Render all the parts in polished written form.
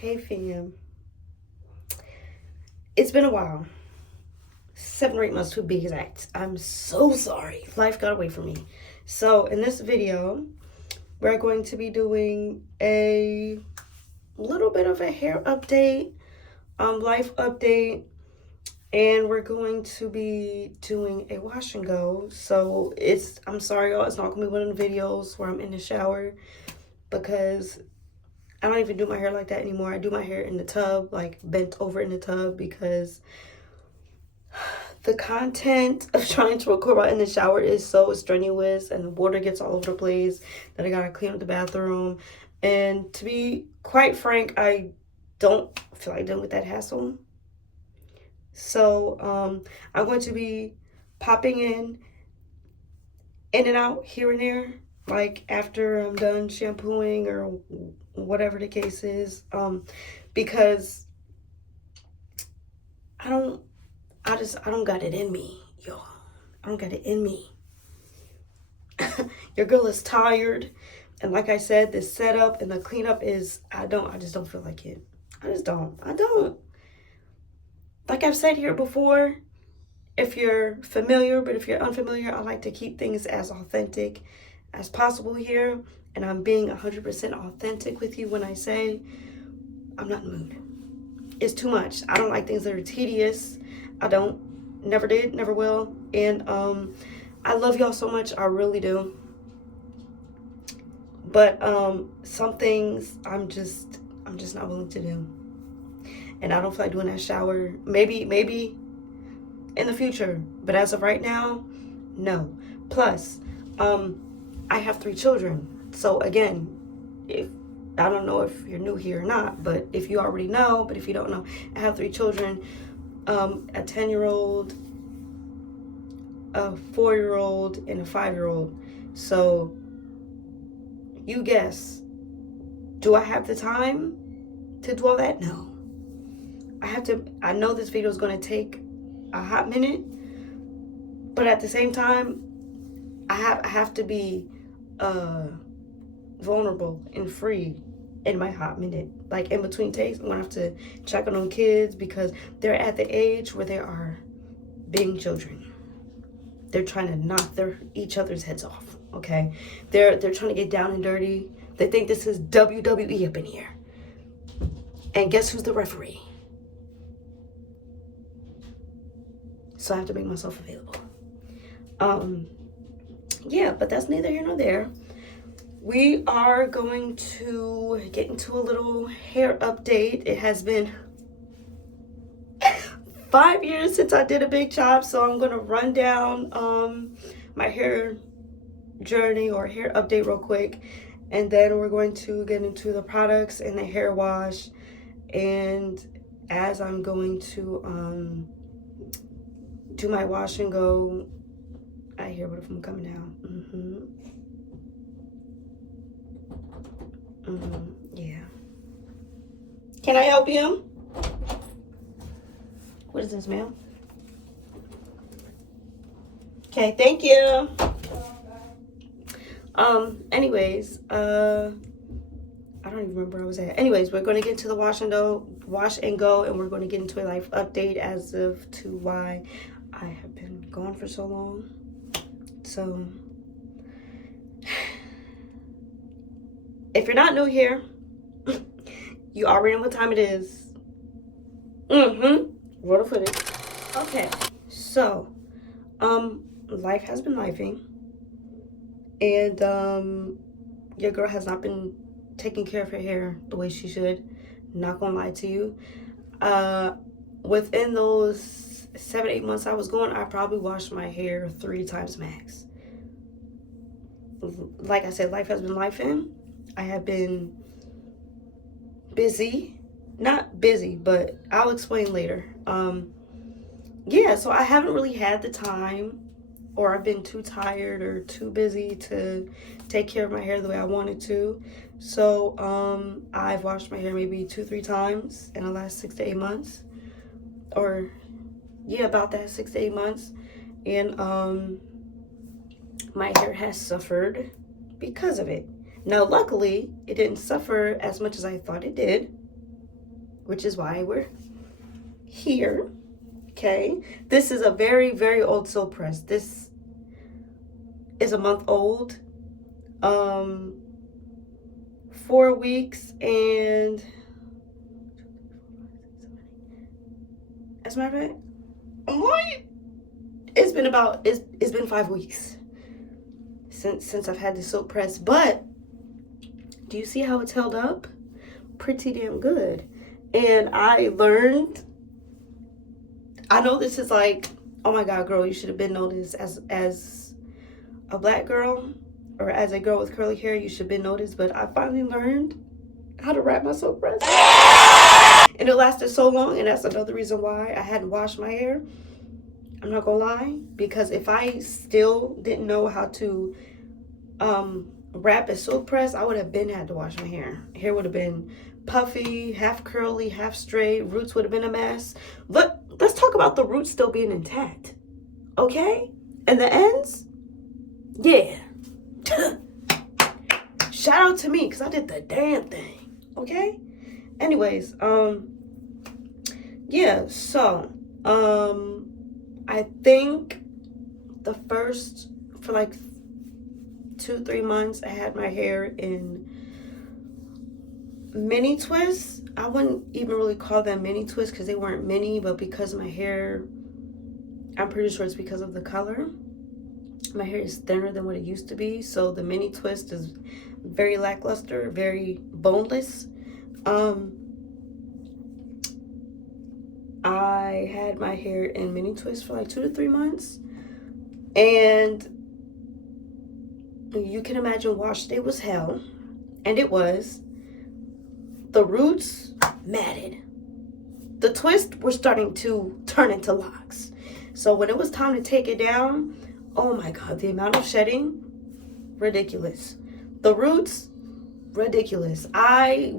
Hey fam, it's been a while. 7 or 8 months to be exact. I'm so sorry. Life got away from me. So in this video, we're going to be doing a little bit of a hair update, life update, and we're going to be doing a wash and go. So I'm sorry y'all, it's not gonna be one of the videos where I'm in the shower because I don't even do my hair like that anymore. I do my hair in the tub, like bent over in the tub, because the content of trying to record while in the shower is so strenuous and the water gets all over the place that I gotta clean up the bathroom. And to be quite frank, I don't feel like dealing with that hassle. So I'm going to be popping in and out here and there, like after I'm done shampooing or whatever the case is, because I don't I don't got it in me, y'all. I don't got it in me. Your girl is tired. And like I said, this setup and the cleanup is, I just don't feel like it. I don't. Like I've said here before, if you're familiar, but if you're unfamiliar, I like to keep things as authentic as possible here. And I'm being 100% authentic with you when I say I'm not in the mood. It's too much. I don't like things that are tedious. I don't. Never did, never will. And I love y'all so much. I really do. But some things I'm just not willing to do. And I don't feel like doing that shower. Maybe in the future. But as of right now, no. Plus, I have 3 children. So again, if I don't know if you're new here or not, but if you already know, but if you don't know, I have 3 children. A 10-year-old, a 4-year-old, and a 5-year-old. So you guess, do I have the time to do all that? No. I know this video is going to take a hot minute, but at the same time, I have to be vulnerable and free in my hot minute. Like in between takes, I'm gonna have to check on kids because they're at the age where they are being children. They're trying to knock each other's heads off. Okay, they're trying to get down and dirty. They think this is WWE up in here. And guess who's the referee? So I have to make myself available. Yeah, but that's neither here nor there. We are going to get into a little hair update. It has been 5 years since I did a big chop, so I'm going to run down my hair journey or hair update real quick, and then we're going to get into the products and the hair wash. And as I'm going to do my wash and go, I hear what if I'm coming out. Yeah. Can I help you? What is this, ma'am? Okay, thank you. Anyways, I don't even remember where I was at. Anyways, we're going to get into the wash and go, and we're going to get into a life update as of to why I have been gone for so long. So, if you're not new here, you already know what time it is. Roll the footage. Okay, so, life has been lifing, and your girl has not been taking care of her hair the way she should. Not gonna lie to you. Within those 7-8 months I was gone, I probably washed my hair 3 times max. Like I said, life has been lifing. I have been busy. Not busy, but I'll explain later. Yeah, so I haven't really had the time, or I've been too tired or too busy to take care of my hair the way I wanted to. So I've washed my hair maybe 2-3 times in the last 6 to 8 months, or yeah, about that 6 to 8 months. And my hair has suffered because of it. Now luckily it didn't suffer as much as I thought it did. which is why we're here. Okay, this is a very, very old silk press. This is a month old. 4 weeks and, as a matter of fact, it's been 5 weeks since I've had the silk press. But do you see how it's held up? Pretty damn good. And I learned, I know this is like, oh my God, girl, you should have been noticed. As a black girl, or as a girl with curly hair, you should have been noticed. But I finally learned how to wrap my silk press. And it lasted so long, and that's another reason why I hadn't washed my hair. I'm not gonna lie, because if I still didn't know how to wrap a silk press, I would have had to wash my hair. Hair would have been puffy, half curly, half straight. Roots would have been a mess. Let's talk about the roots still being intact, okay? And the ends, yeah. Shout out to me, because I did the damn thing, okay? Anyways, yeah, so, I think the first, for like 2-3 months, I had my hair in mini twists. I wouldn't even really call them mini twists because they weren't mini, but because my hair, I'm pretty sure it's because of the color. My hair is thinner than what it used to be, so the mini twist is very lackluster, very boneless. I had my hair in mini twists for like 2 to 3 months, and you can imagine wash day was hell, and it was. The roots matted. The twists were starting to turn into locks. So when it was time to take it down, oh my God, the amount of shedding, ridiculous. The roots, ridiculous. I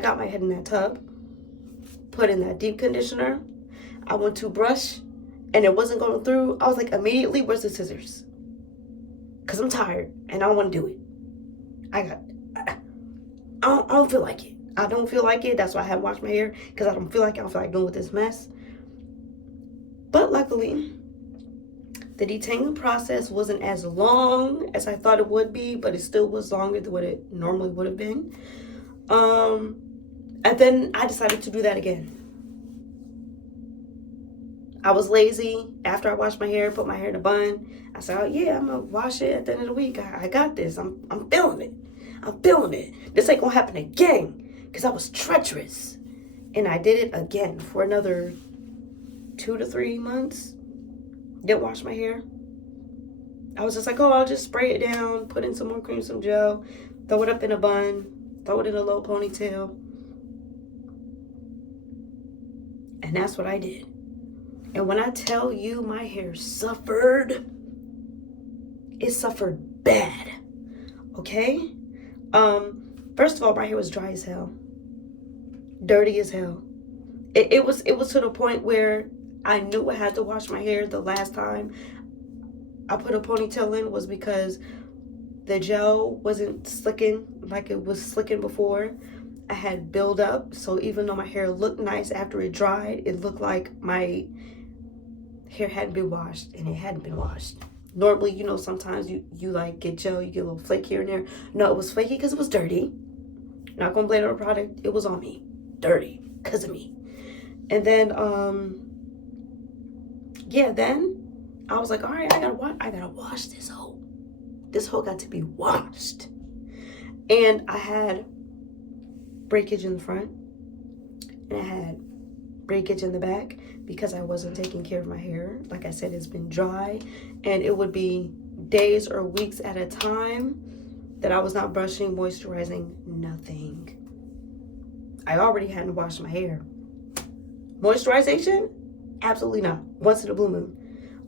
got my head in that tub, put in that deep conditioner. I went to brush and it wasn't going through. I was like, immediately, where's the scissors? Because I'm tired and I don't want to do it. I don't feel like it. I don't feel like it. That's why I haven't washed my hair, because I don't feel like doing with this mess. But luckily, the detangling process wasn't as long as I thought it would be, but it still was longer than what it normally would have been. And then I decided to do that again. I was lazy. After I washed my hair, put my hair in a bun, I said, oh yeah, I'm gonna wash it at the end of the week. I got this. I'm feeling it. I'm feeling it. This ain't gonna happen again, because I was treacherous. And I did it again for another 2 to 3 months. Didn't wash my hair. I was just like, oh, I'll just spray it down, put in some more cream, some gel, throw it up in a bun, throw it in a low ponytail. And that's what I did. And when I tell you my hair suffered, it suffered bad. Okay? First of all, my hair was dry as hell. Dirty as hell. It was to the point where I knew I had to wash my hair. The last time I put a ponytail in was because the gel wasn't slicking like it was slicking before. I had buildup, so even though my hair looked nice after it dried, it looked like my hair hadn't been washed, and it hadn't been washed. Normally, you know, sometimes you like get gel, you get a little flake here and there. No, it was flaky because it was dirty. Not gonna blame it on the product. It was on me. Dirty because of me. And then, yeah, then I was like, all right, I gotta wash this hoe. This hoe got to be washed. And I had breakage in the front, and I had breakage in the back because I wasn't taking care of my hair. Like I said, it's been dry, and it would be days or weeks at a time that I was not brushing, moisturizing, nothing. I already hadn't washed my hair. Moisturization? Absolutely not. Once in a blue moon.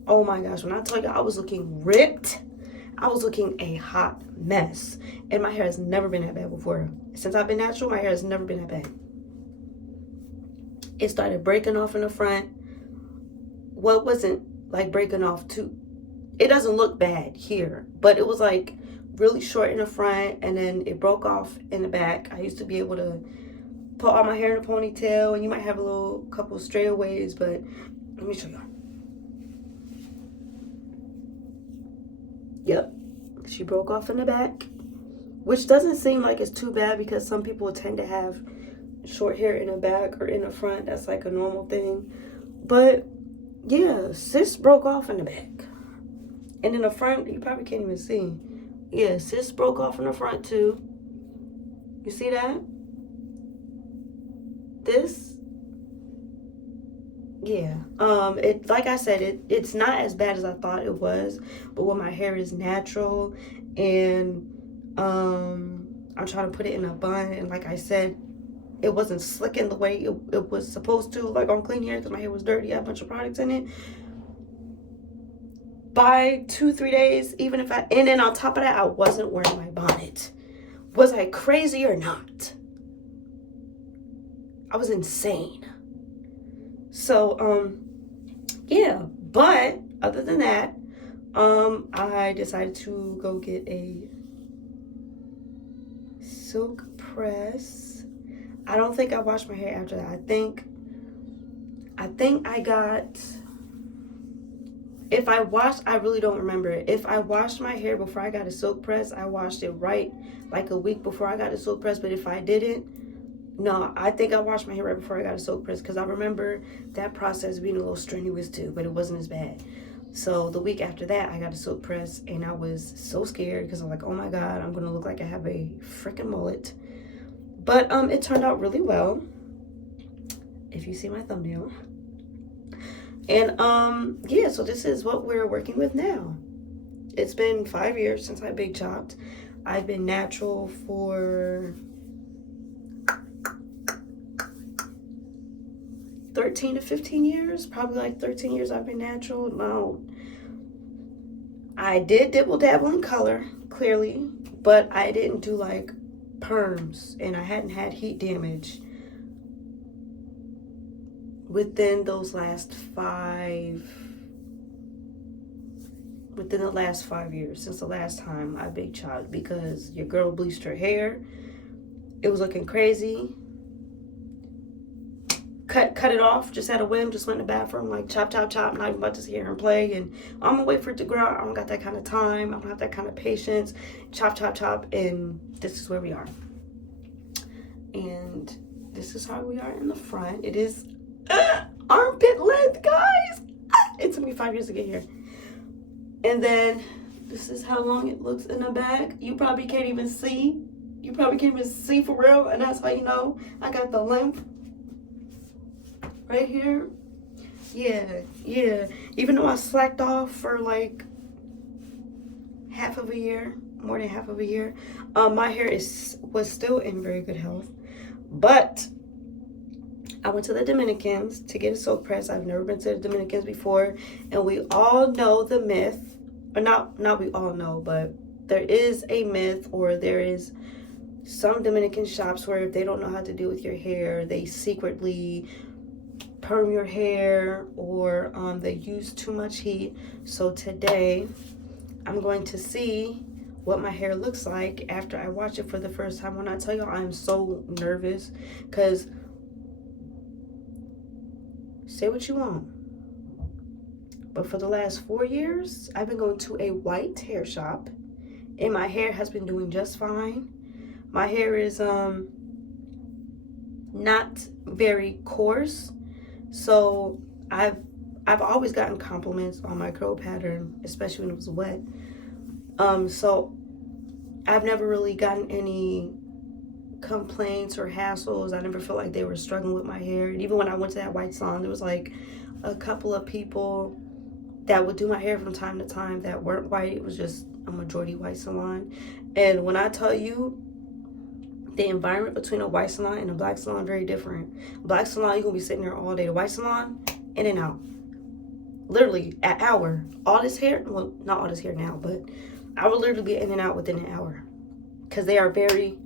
Oh my gosh, when I tell you I was looking ripped, I was looking a hot mess. And my hair has never been that bad before. Since I've been natural, my hair has never been that bad. It started breaking off in the front. Well, it wasn't like breaking off too. It doesn't look bad here, but it was like really short in the front, and then it broke off in the back. I used to be able to put all my hair in a ponytail, and you might have a little couple straightaways, but let me show y'all. Yep, she broke off in the back, which doesn't seem like it's too bad because some people tend to have short hair in the back or in the front. That's like a normal thing. But yeah, sis broke off in the back. And in the front, you probably can't even see. Yeah, sis broke off in the front too. You see that? This? Yeah. It, like I said, it's not as bad as I thought it was. But when my hair is natural and I'm trying to put it in a bun, and like I said, it wasn't slicking the way it was supposed to, like on clean hair, because my hair was dirty. I had a bunch of products in it. By 2-3 days, even if and then on top of that, I wasn't wearing my bonnet. Was I crazy or not? I was insane. So, yeah. But other than that, I decided to go get a silk press. I don't think I washed my hair after that. I think I got, if I washed, I really don't remember it. If I washed my hair before I got a silk press, I washed it right like a week before I got a silk press. But if I didn't, no, I think I washed my hair right before I got a silk press, because I remember that process being a little strenuous too, but it wasn't as bad. So the week after that, I got a silk press, and I was so scared because I'm like, oh my God, I'm gonna look like I have a freaking mullet. But it turned out really well, if you see my thumbnail. And yeah, so this is what we're working with now. It's been 5 years since I big chopped. I've been natural for 13 to 15 years, probably like 13 years I've been natural. Now, I did dibble dabble in color, clearly, but I didn't do like perms, and I hadn't had heat damage within the last 5 years, since the last time I big chopped, because your girl bleached her hair. It was looking crazy. Cut it off just at a whim, just went in the bathroom, like chop, not even about to sit here and play, and I'm gonna wait for it to grow out. I don't got that kind of time, I don't have that kind of patience. Chop, and this is where we are. And this is how we are in the front. It is armpit length, guys. It took me 5 years to get here. And then this is how long it looks in the back. You probably can't even see. You probably can't even see for real, and that's how you know I got the length. Right here. Yeah. Even though I slacked off for like half of a year, more than half of a year, my hair was still in very good health. But I went to the Dominicans to get a silk press. I've never been to the Dominicans before, and we all know the myth, or not we all know, but there is a myth, or there is some Dominican shops where if they don't know how to deal with your hair, they secretly perm your hair, or they use too much heat. So today I'm going to see what my hair looks like after I watch it for the first time. When I tell you, I'm so nervous, because say what you want, but for the last 4 years I've been going to a white hair shop, and my hair has been doing just fine. My hair is not very coarse. So I've always gotten compliments on my curl pattern, especially when it was wet. So I've never really gotten any complaints or hassles. I never felt like they were struggling with my hair. And even when I went to that white salon, there was like a couple of people that would do my hair from time to time that weren't white. It was just a majority white salon. And when I tell you, the environment between a white salon and a black salon very different. Black salon, you're gonna be sitting there all day. The white salon, in and out. Literally, an hour. All this hair, well, not all this hair now, but I would literally be in and out within an hour. Because they are very,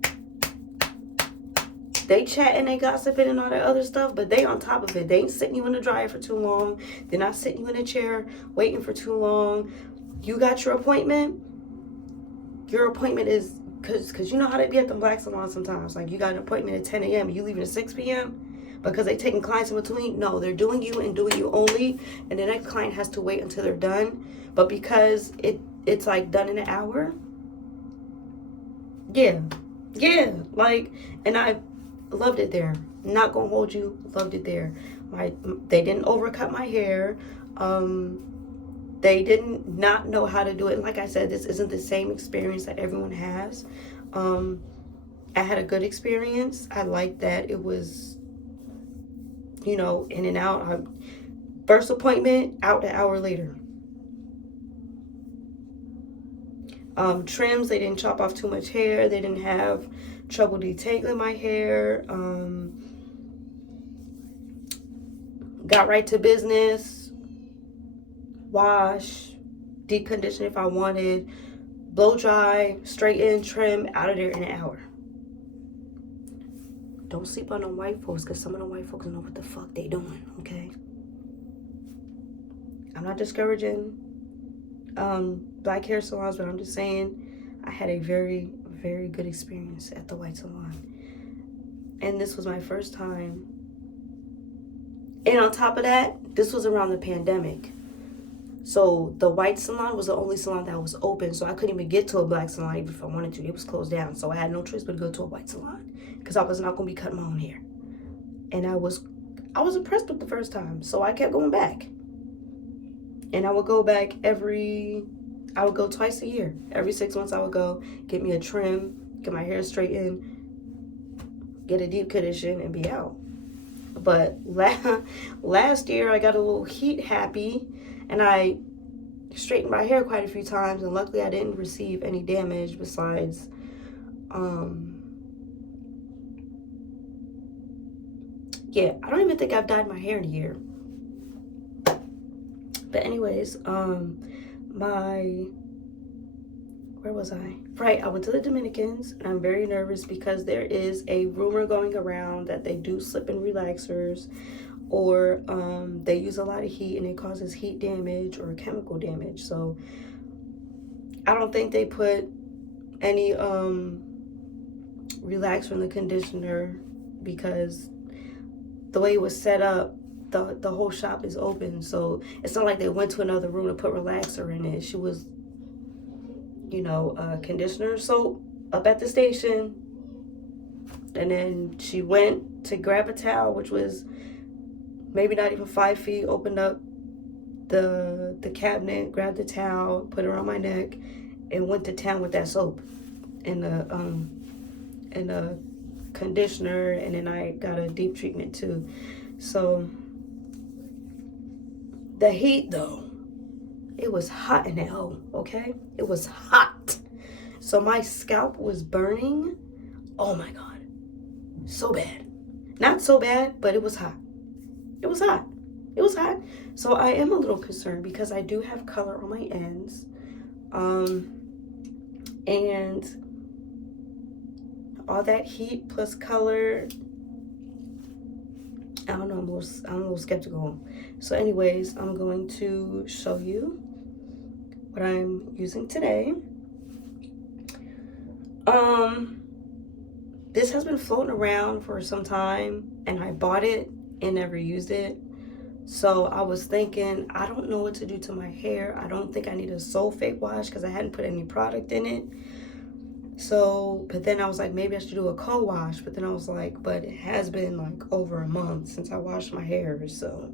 they chat and they gossiping and all that other stuff, but they on top of it. They ain't sitting you in the dryer for too long. They're not sitting you in a chair waiting for too long. You got your appointment is Cause you know how they be at the black salon sometimes. Like you got an appointment at 10 a.m. and you leaving at 6 p.m. because they taking clients in between. No, they're doing you and doing you only, and the next client has to wait until they're done. But because it's like done in an hour, yeah, like, and I loved it there. Not gonna hold you, loved it there. They didn't overcut my hair. They didn't not know how to do it. And like I said, this isn't the same experience that everyone has. I had a good experience. I liked that it was, in and out. First appointment, out an hour later. Trims, they didn't chop off too much hair. They didn't have trouble detangling my hair. Got right to business. Wash, deep condition if I wanted, blow dry, straighten, trim, out of there in an hour. Don't sleep on them white folks, because some of them white folks don't know what the fuck they doing, okay? I'm not discouraging black hair salons, but I'm just saying I had a very, very good experience at the white salon. And this was my first time. And on top of that, this was around the pandemic. So the white salon was the only salon that was open. So I couldn't even get to a black salon even if I wanted to. It was closed down. So I had no choice but to go to a white salon because I was not going to be cutting my own hair. And I was impressed with the first time. So I kept going back. And I would go back I would go twice a year. Every 6 months I would go get me a trim, get my hair straightened, get a deep condition, and be out. But last year I got a little heat happy. And I straightened my hair quite a few times, and luckily I didn't receive any damage besides, I don't even think I've dyed my hair in a year. But anyways, where was I? Right, I went to the Dominicans, and I'm very nervous because there is a rumor going around that they do slip-in relaxers, or they use a lot of heat and it causes heat damage or chemical damage. So I don't think they put any relaxer in the conditioner because the way it was set up, the whole shop is open. So it's not like they went to another room to put relaxer in it. She was, conditioner soap up at the station, and then she went to grab a towel, which was maybe not even 5 feet, opened up the cabinet, grabbed the towel, put it around my neck, and went to town with that soap and the conditioner, and then I got a deep treatment too. So the heat though, it was hot in that hole, okay? It was hot. So my scalp was burning. Oh my God, so bad. Not so bad, but it was hot. It was hot. It was hot. So I am a little concerned because I do have color on my ends. And all that heat plus color, I don't know, I'm a little skeptical. So anyways, I'm going to show you what I'm using today. This has been floating around for some time, and I bought it and never used it. So I was thinking, I don't know what to do to my hair. I don't think I need a sulfate wash because I hadn't put any product in it. So, but then I was like, maybe I should do a co-wash. But then I was like, but it has been like over a month since I washed my hair. So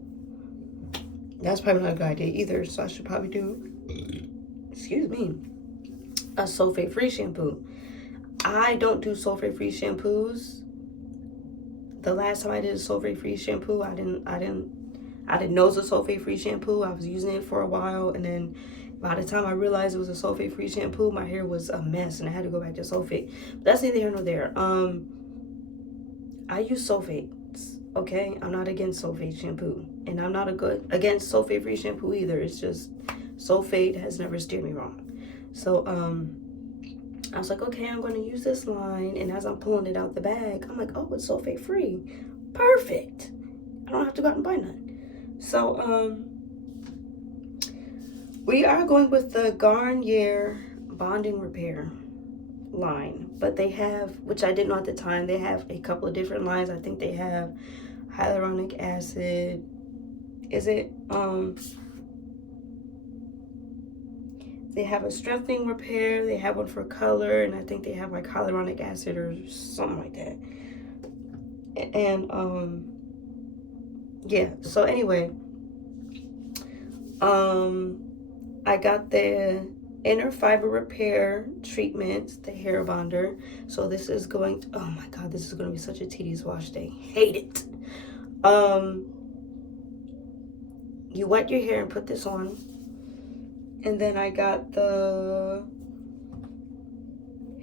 that's probably not a good idea either. So I should probably do, excuse me, a sulfate-free shampoo. I don't do sulfate-free shampoos. The last time I did a sulfate-free shampoo, I didn't know it was a sulfate-free shampoo. I was using it for a while, and then by the time I realized it was a sulfate-free shampoo, my hair was a mess, and I had to go back to sulfate. But that's neither here nor there. I use sulfates, okay? I'm not against sulfate shampoo, and I'm not against sulfate-free shampoo either. It's just sulfate has never steered me wrong. So I was like, okay, I'm going to use this line, and as I'm pulling it out the bag, I'm like, oh, it's sulfate-free. Perfect. I don't have to go out and buy none. So, we are going with the Garnier Bonding Repair. line, but they have, which I didn't know at the time, they have a couple of different lines. I think they have hyaluronic acid. Is it they have a strengthening repair, they have one for color, and I think they have like hyaluronic acid or something like that. And yeah, so anyway, I got the inner fiber repair treatment, the hair bonder. So this is going to, oh my god, this is going to be such a tedious wash day. Hate it. You wet your hair and put this on. And then I got the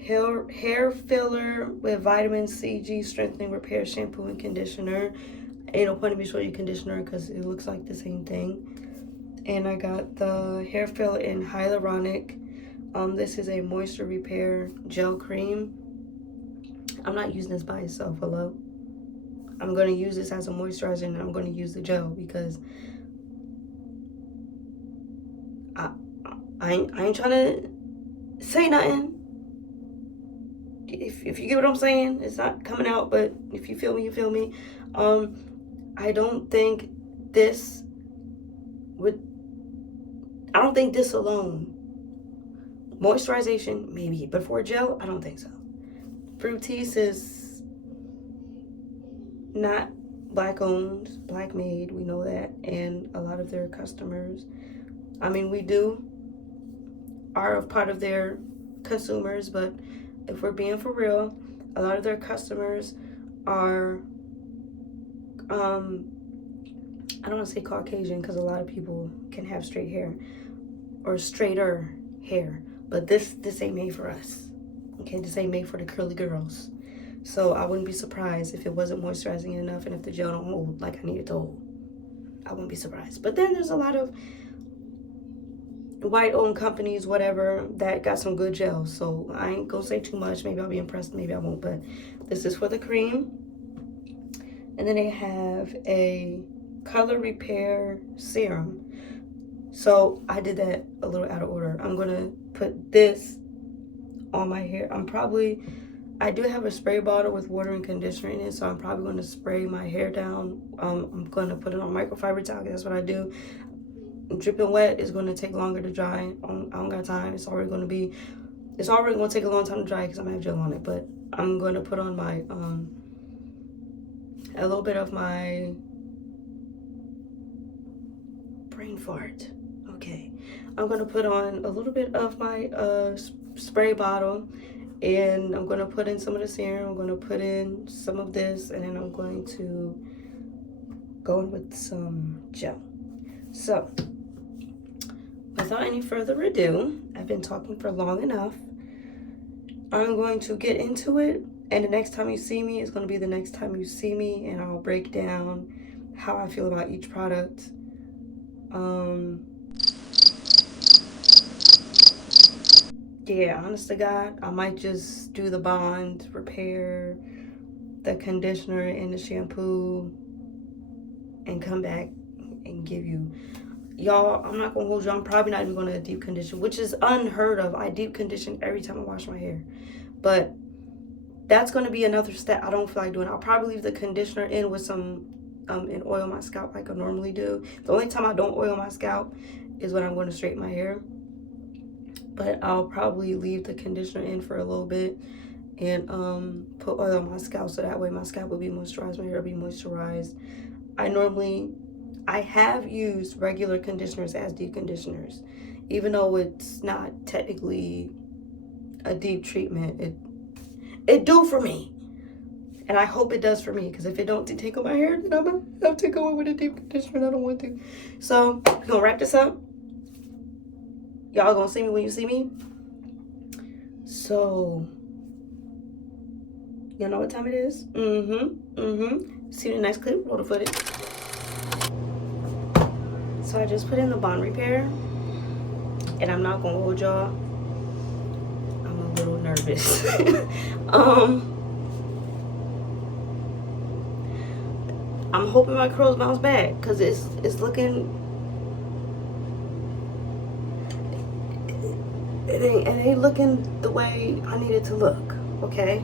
hair filler with vitamin C strengthening repair shampoo and conditioner. Ain't no point in me showing you conditioner because it looks like the same thing. And I got the hair filler in hyaluronic. This is a moisture repair gel cream. I'm not using this by itself, hello. I'm going to use this as a moisturizer, and I'm going to use the gel because I ain't trying to say nothing. If you get what I'm saying, it's not coming out, but if you feel me, you feel me. I don't think this alone. Moisturization, maybe, but for a gel, I don't think so. Fructis is not black owned, black made, we know that, and a lot of their customers, I mean, are a part of their consumers, but if we're being for real, a lot of their customers are, I don't want to say Caucasian because a lot of people can have straight hair or straighter hair, but this ain't made for us. Okay, this ain't made for the curly girls. So I wouldn't be surprised if it wasn't moisturizing enough, and if the gel don't hold like I need it to hold. I wouldn't be surprised. But then there's a lot of white-owned companies, whatever, that got some good gels. So I ain't gonna say too much. Maybe I'll be impressed, maybe I won't. But this is for the cream. And then they have a color repair serum. So I did that a little out of order. I'm gonna put this on my hair. I do have a spray bottle with water and conditioner in it, so I'm probably going to spray my hair down. I'm going to put it on microfiber towel. That's what I do. Dripping wet is going to take longer to dry. I don't got time. It's already going to take a long time to dry because I'm going to have gel on it. But I'm going to put on my, a little bit of my brain fart. Okay. I'm going to put on a little bit of my spray bottle, and I'm going to put in some of the serum. I'm going to put in some of this, and then I'm going to go in with some gel. So without any further ado, I've been talking for long enough. I'm going to get into it, and the next time you see me is going to be the next time you see me, and I'll break down how I feel about each product. Yeah, honest to God, I might just do the bond, repair, the conditioner, and the shampoo, and come back and give you. Y'all, I'm not going to hold you. I'm probably not even going to deep condition, which is unheard of. I deep condition every time I wash my hair. But that's going to be another step I don't feel like doing. I'll probably leave the conditioner in with some, and oil my scalp like I normally do. The only time I don't oil my scalp is when I'm going to straighten my hair. But I'll probably leave the conditioner in for a little bit and put oil on my scalp, so that way my scalp will be moisturized, my hair will be moisturized. I have used regular conditioners as deep conditioners, even though it's not technically a deep treatment. It do for me, and I hope it does for me, because if it don't take on my hair, then I'm gonna have to go in with a deep conditioner, and I don't want to. So we're gonna wrap this up. Y'all gonna see me when you see me. So y'all know what time it is? See you in the next clip. Roll the footage. So I just put in the bond repair, and I'm not gonna hold y'all. I'm a little nervous. I'm hoping my curls bounce back, because it's looking. it ain't looking the way I need it to look. Okay.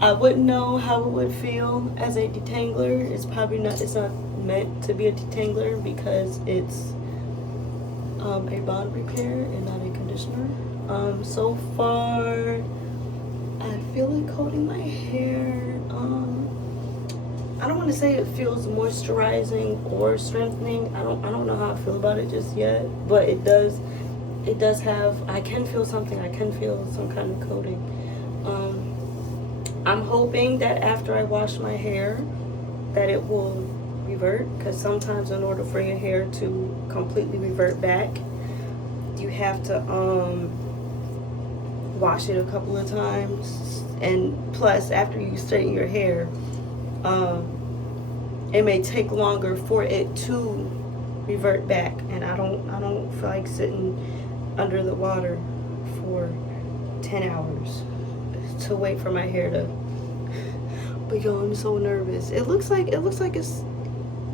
I wouldn't know how it would feel as a detangler. It's not meant to be a detangler because it's a bond repair and not a conditioner. So far, I feel it coating my hair. I don't want to say it feels moisturizing or strengthening. I don't know how I feel about it just yet, but it does have, I can feel something. I can feel some kind of coating. I'm hoping that after I wash my hair that it will revert, because sometimes in order for your hair to completely revert back, you have to wash it a couple of times, and plus after you straighten your hair, it may take longer for it to revert back, and I don't feel like sitting under the water for 10 hours to wait for my hair to. But yo, I'm so nervous. It looks like it's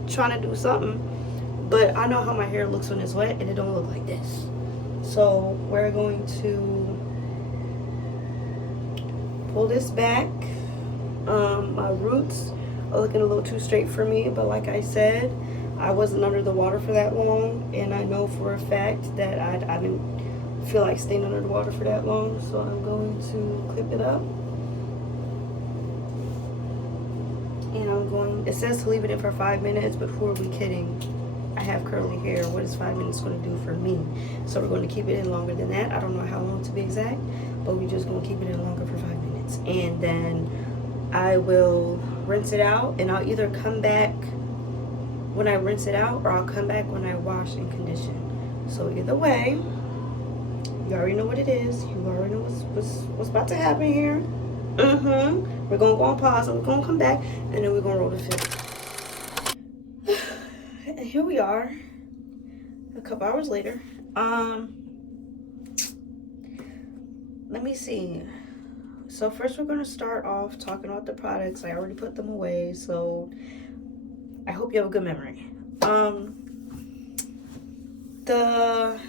trying to do something, but I know how my hair looks when it's wet, and it don't look like this. So we're going to pull this back. My roots are looking a little too straight for me, but like I said, I wasn't under the water for that long, and I know for a fact that I didn't feel like staying under the water for that long. So I'm going to clip it up, and it says to leave it in for 5 minutes, but who are we kidding? I have curly hair. What is 5 minutes going to do for me? So we're going to keep it in longer than that. I don't know how long to be exact, but we're just going to keep it in longer for 5 minutes. And then I will rinse it out, and I'll either come back when I rinse it out, or I'll come back when I wash and condition. So either way, you already know what it is. You already know what's about to happen here. We're going to go on pause, and we're going to come back, and then we're going to roll the film. And here we are, a couple hours later. Let me see. So first we're going to start off talking about the products. I already put them away, so I hope you have a good memory. The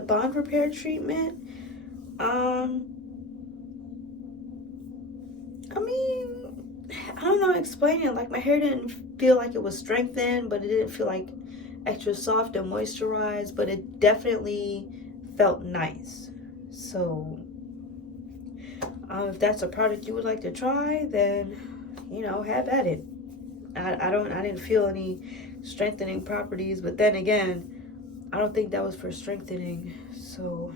bond repair treatment, I mean, I don't know how to explain it. Like, my hair didn't feel like it was strengthened, but it didn't feel like extra soft and moisturized, but it definitely felt nice. So if that's a product you would like to try, then have at it. I didn't feel any strengthening properties, but then again, I don't think that was for strengthening. So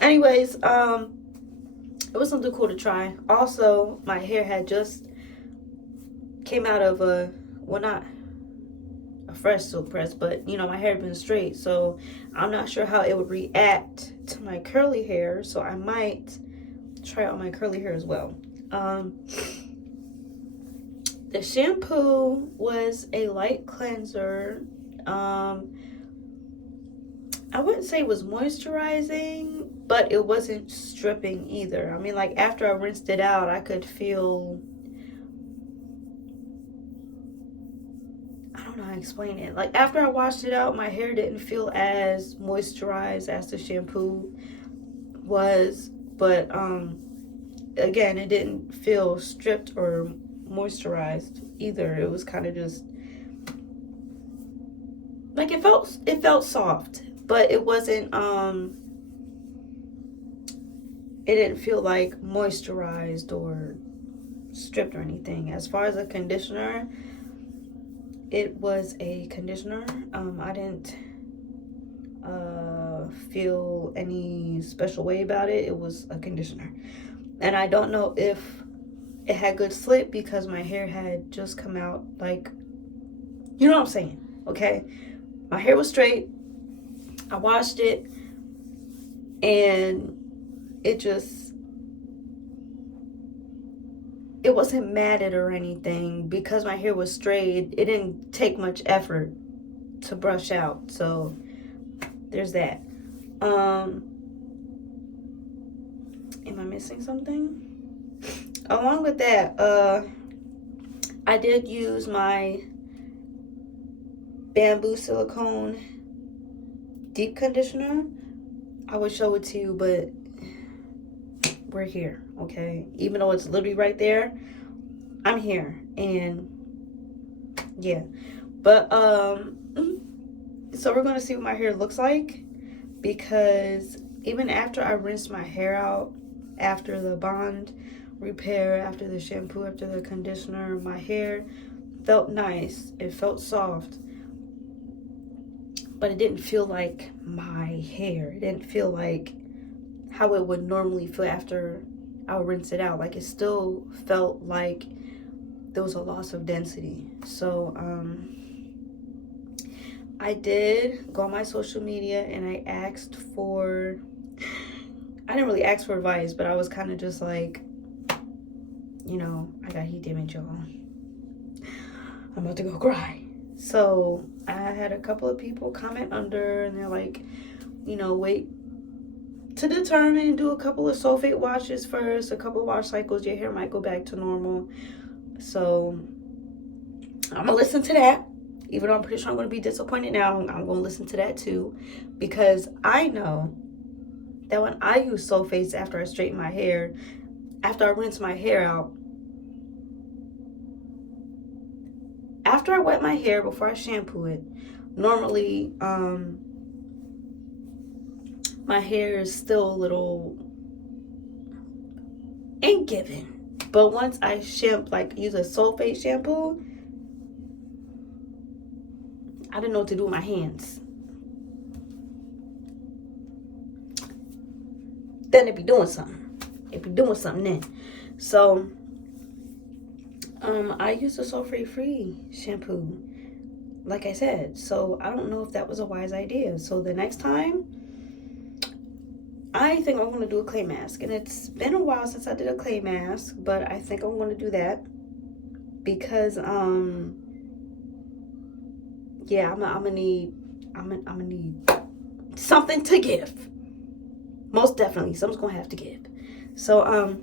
anyways, it was something cool to try. Also, my hair had just came out of not a fresh silk press, but my hair had been straight, so I'm not sure how it would react to my curly hair, so I might try it on my curly hair as well. The shampoo was a light cleanser. I wouldn't say it was moisturizing, but it wasn't stripping either. I mean, like, after I rinsed it out, I could feel, I don't know how to explain it. Like, after I washed it out, my hair didn't feel as moisturized as the shampoo was, but again, it didn't feel stripped or moisturized either. It was kind of just like, it felt soft, but it wasn't it didn't feel like moisturized or stripped or anything. As far as a conditioner, it was a conditioner. I didn't feel any special way about it. It was a conditioner, and I don't know if it had good slip because my hair had just come out, like, you know what I'm saying, okay? My hair was straight. I washed it, and it wasn't matted or anything because my hair was straight. It didn't take much effort to brush out, so there's that. Am I missing something? Along with that, I did use my bamboo silicone deep conditioner. I would show it to you, but we're here, okay? Even though it's literally right there, I'm here. And yeah, but so we're gonna see what my hair looks like, because even after I rinsed my hair out, after the bond repair, after the shampoo, after the conditioner, my hair felt nice. It felt soft, but it didn't feel like my hair. It didn't feel like how it would normally feel after I would rinse it out. Like, it still felt like there was a loss of density. So I did go on my social media and I asked for, I didn't really ask for advice, but I was kind of just like, you know, I got heat damage, y'all. I'm about to go cry. So I had a couple of people comment under, and they're like, you know, wait to determine, do a couple of sulfate washes first, a couple of wash cycles, your hair might go back to normal. So I'm gonna listen to that. Even though I'm pretty sure I'm gonna be disappointed now, I'm gonna listen to that too, because I know that when I use sulfates after I straighten my hair, after I rinse my hair out, after I wet my hair before I shampoo it, normally my hair is still a little ain't given. But once I use a sulfate shampoo, I didn't know what to do with my hands. Then it be doing something. It be doing something then. So I used a sulfate-free shampoo, like I said. So I don't know if that was a wise idea. So the next time, I think I'm going to do a clay mask. And it's been a while since I did a clay mask, but I think I'm going to do that because yeah, I'm gonna need something to give. Most definitely, something's gonna have to give. So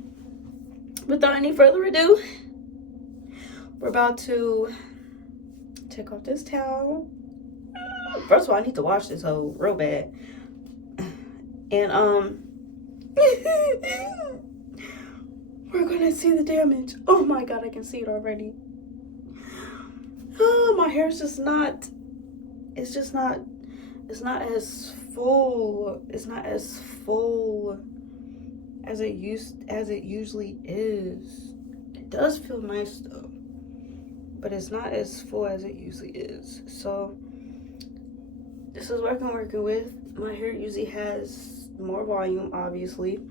without any further ado, we're about to take off this towel. First of all, I need to wash this hole real bad. And we're gonna see the damage. Oh my god, I can see it already. Oh, my hair's just not, it's not as full. It's not as full as it usually is. It does feel nice though, but it's not as full as it usually is. So this is what I'm working with. My hair usually has more volume, obviously.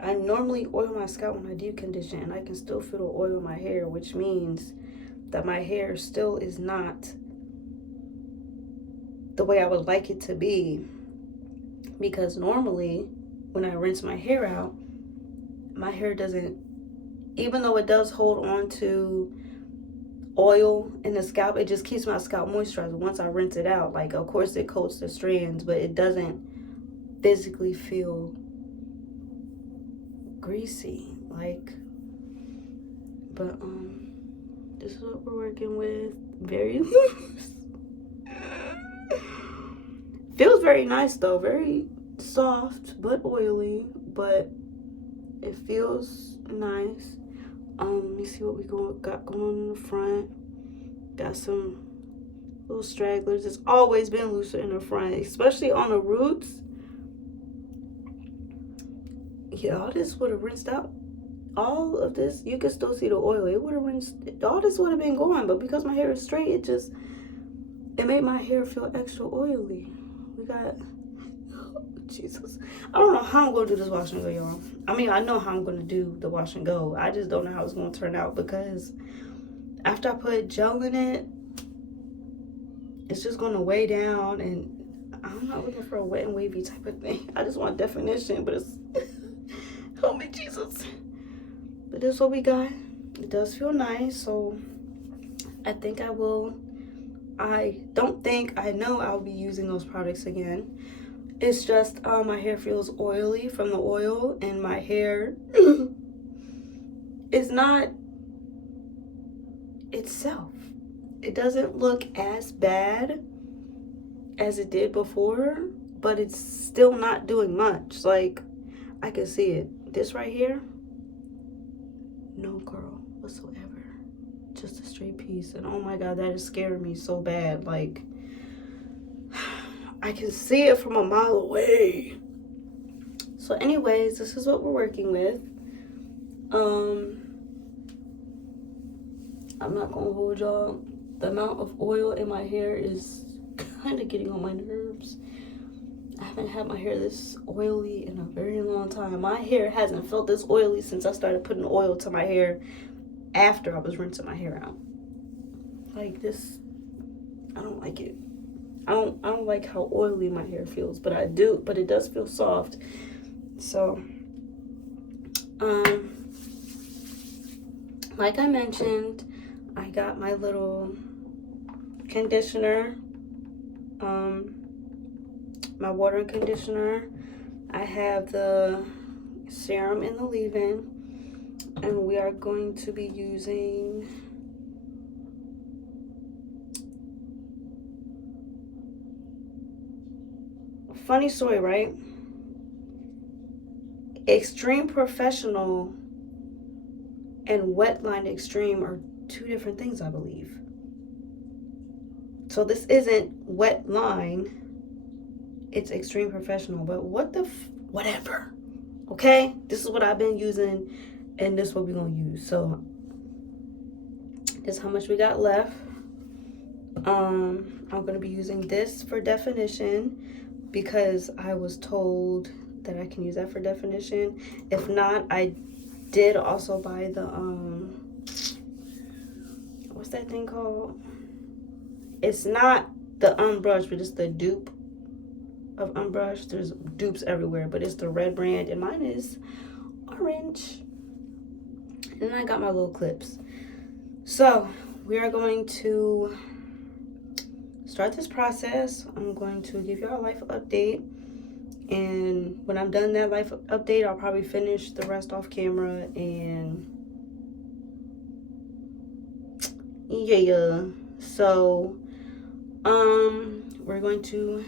I normally oil my scalp when I deep condition, and I can still feel the oil in my hair, which means that my hair still is not the way I would like it to be. Because normally when I rinse my hair out, my hair doesn't, even though it does hold on to oil in the scalp, it just keeps my scalp moisturized once I rinse it out. Like, of course it coats the strands, but it doesn't physically feel greasy, like. But this is what we're working with. Very loose. Feels very nice though, very soft but oily, but it feels nice. Let me see what we got going on in the front. Got some little stragglers. It's always been looser in the front, especially on the roots. Yeah, all this would have rinsed out. All of this, you can still see the oil. It would have rinsed, all this would have been gone, but because my hair is straight, it made my hair feel extra oily. We got, oh, Jesus. I don't know how I'm going to do this wash and go, y'all. I mean, I know how I'm going to do the wash and go. I just don't know how it's going to turn out, because after I put gel in it, it's just going to weigh down, and I'm not looking for a wet and wavy type of thing. I just want definition, but it's, help me, Jesus. But this is what we got. It does feel nice, so I think I will. I don't think, I know I'll be using those products again. It's just my hair feels oily from the oil, and my hair is not itself. It doesn't look as bad as it did before, but it's still not doing much. Like, I can see it. This right here, no curl whatsoever. Just a straight piece. And oh my God, that is scaring me so bad. Like, I can see it from a mile away. So anyways, this is what we're working with. I'm not gonna hold y'all. The amount of oil in my hair is kind of getting on my nerves. I haven't had my hair this oily in a very long time. My hair hasn't felt this oily since I started putting oil to my hair after I was rinsing my hair out. Like this, I don't like it. I don't like how oily my hair feels, but I do, but it does feel soft. So, like I mentioned, I got my little conditioner, my water and conditioner. I have the serum and the leave-in, and we are going to be using funny story, right? Extreme Professional and Wetline Extreme are two different things, I believe. So this isn't Wetline, it's Extreme Professional, but whatever. Okay, this is what I've been using, and this is what we're gonna use. So this is how much we got left. I'm gonna be using this for definition because I was told that I can use that for definition. If not, I did also buy the what's that thing called? It's not the Unbrush, but it's the dupe of Unbrush. There's dupes everywhere, but it's the red brand, and mine is orange. And then I got my little clips. So we are going to start this process. I'm going to give y'all a life update, and when I'm done that life update, I'll probably finish the rest off camera. And yeah, so we're going to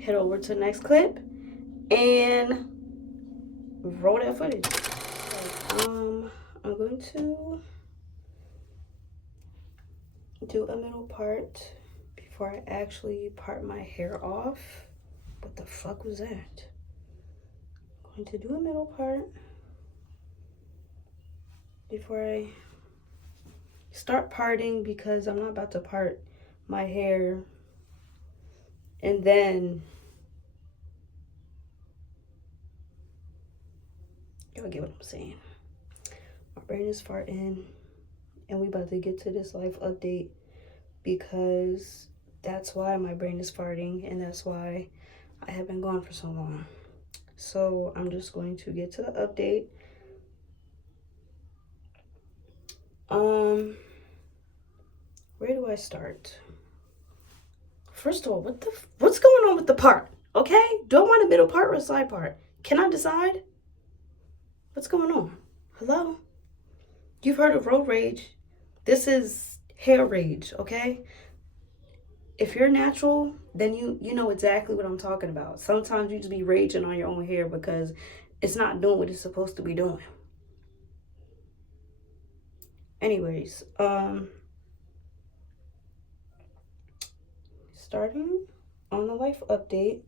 head over to the next clip and roll that footage. I'm going to do a middle part before I actually part my hair off. What the fuck was that? I'm going to do a middle part before I start parting, because I'm not about to part my hair and then y'all get what I'm saying. My brain is farting, and we about to get to this life update because that's why my brain is farting, and that's why I have been gone for so long. So I'm just going to get to the update. Where do I start? First of all, what's going on with the part? Okay, do I want a middle part or a side part? Can I decide? What's going on? Hello? You've heard of road rage. This is hair rage, okay? If you're natural, then you know exactly what I'm talking about. Sometimes you just be raging on your own hair because it's not doing what it's supposed to be doing. Anyways, starting on the life update.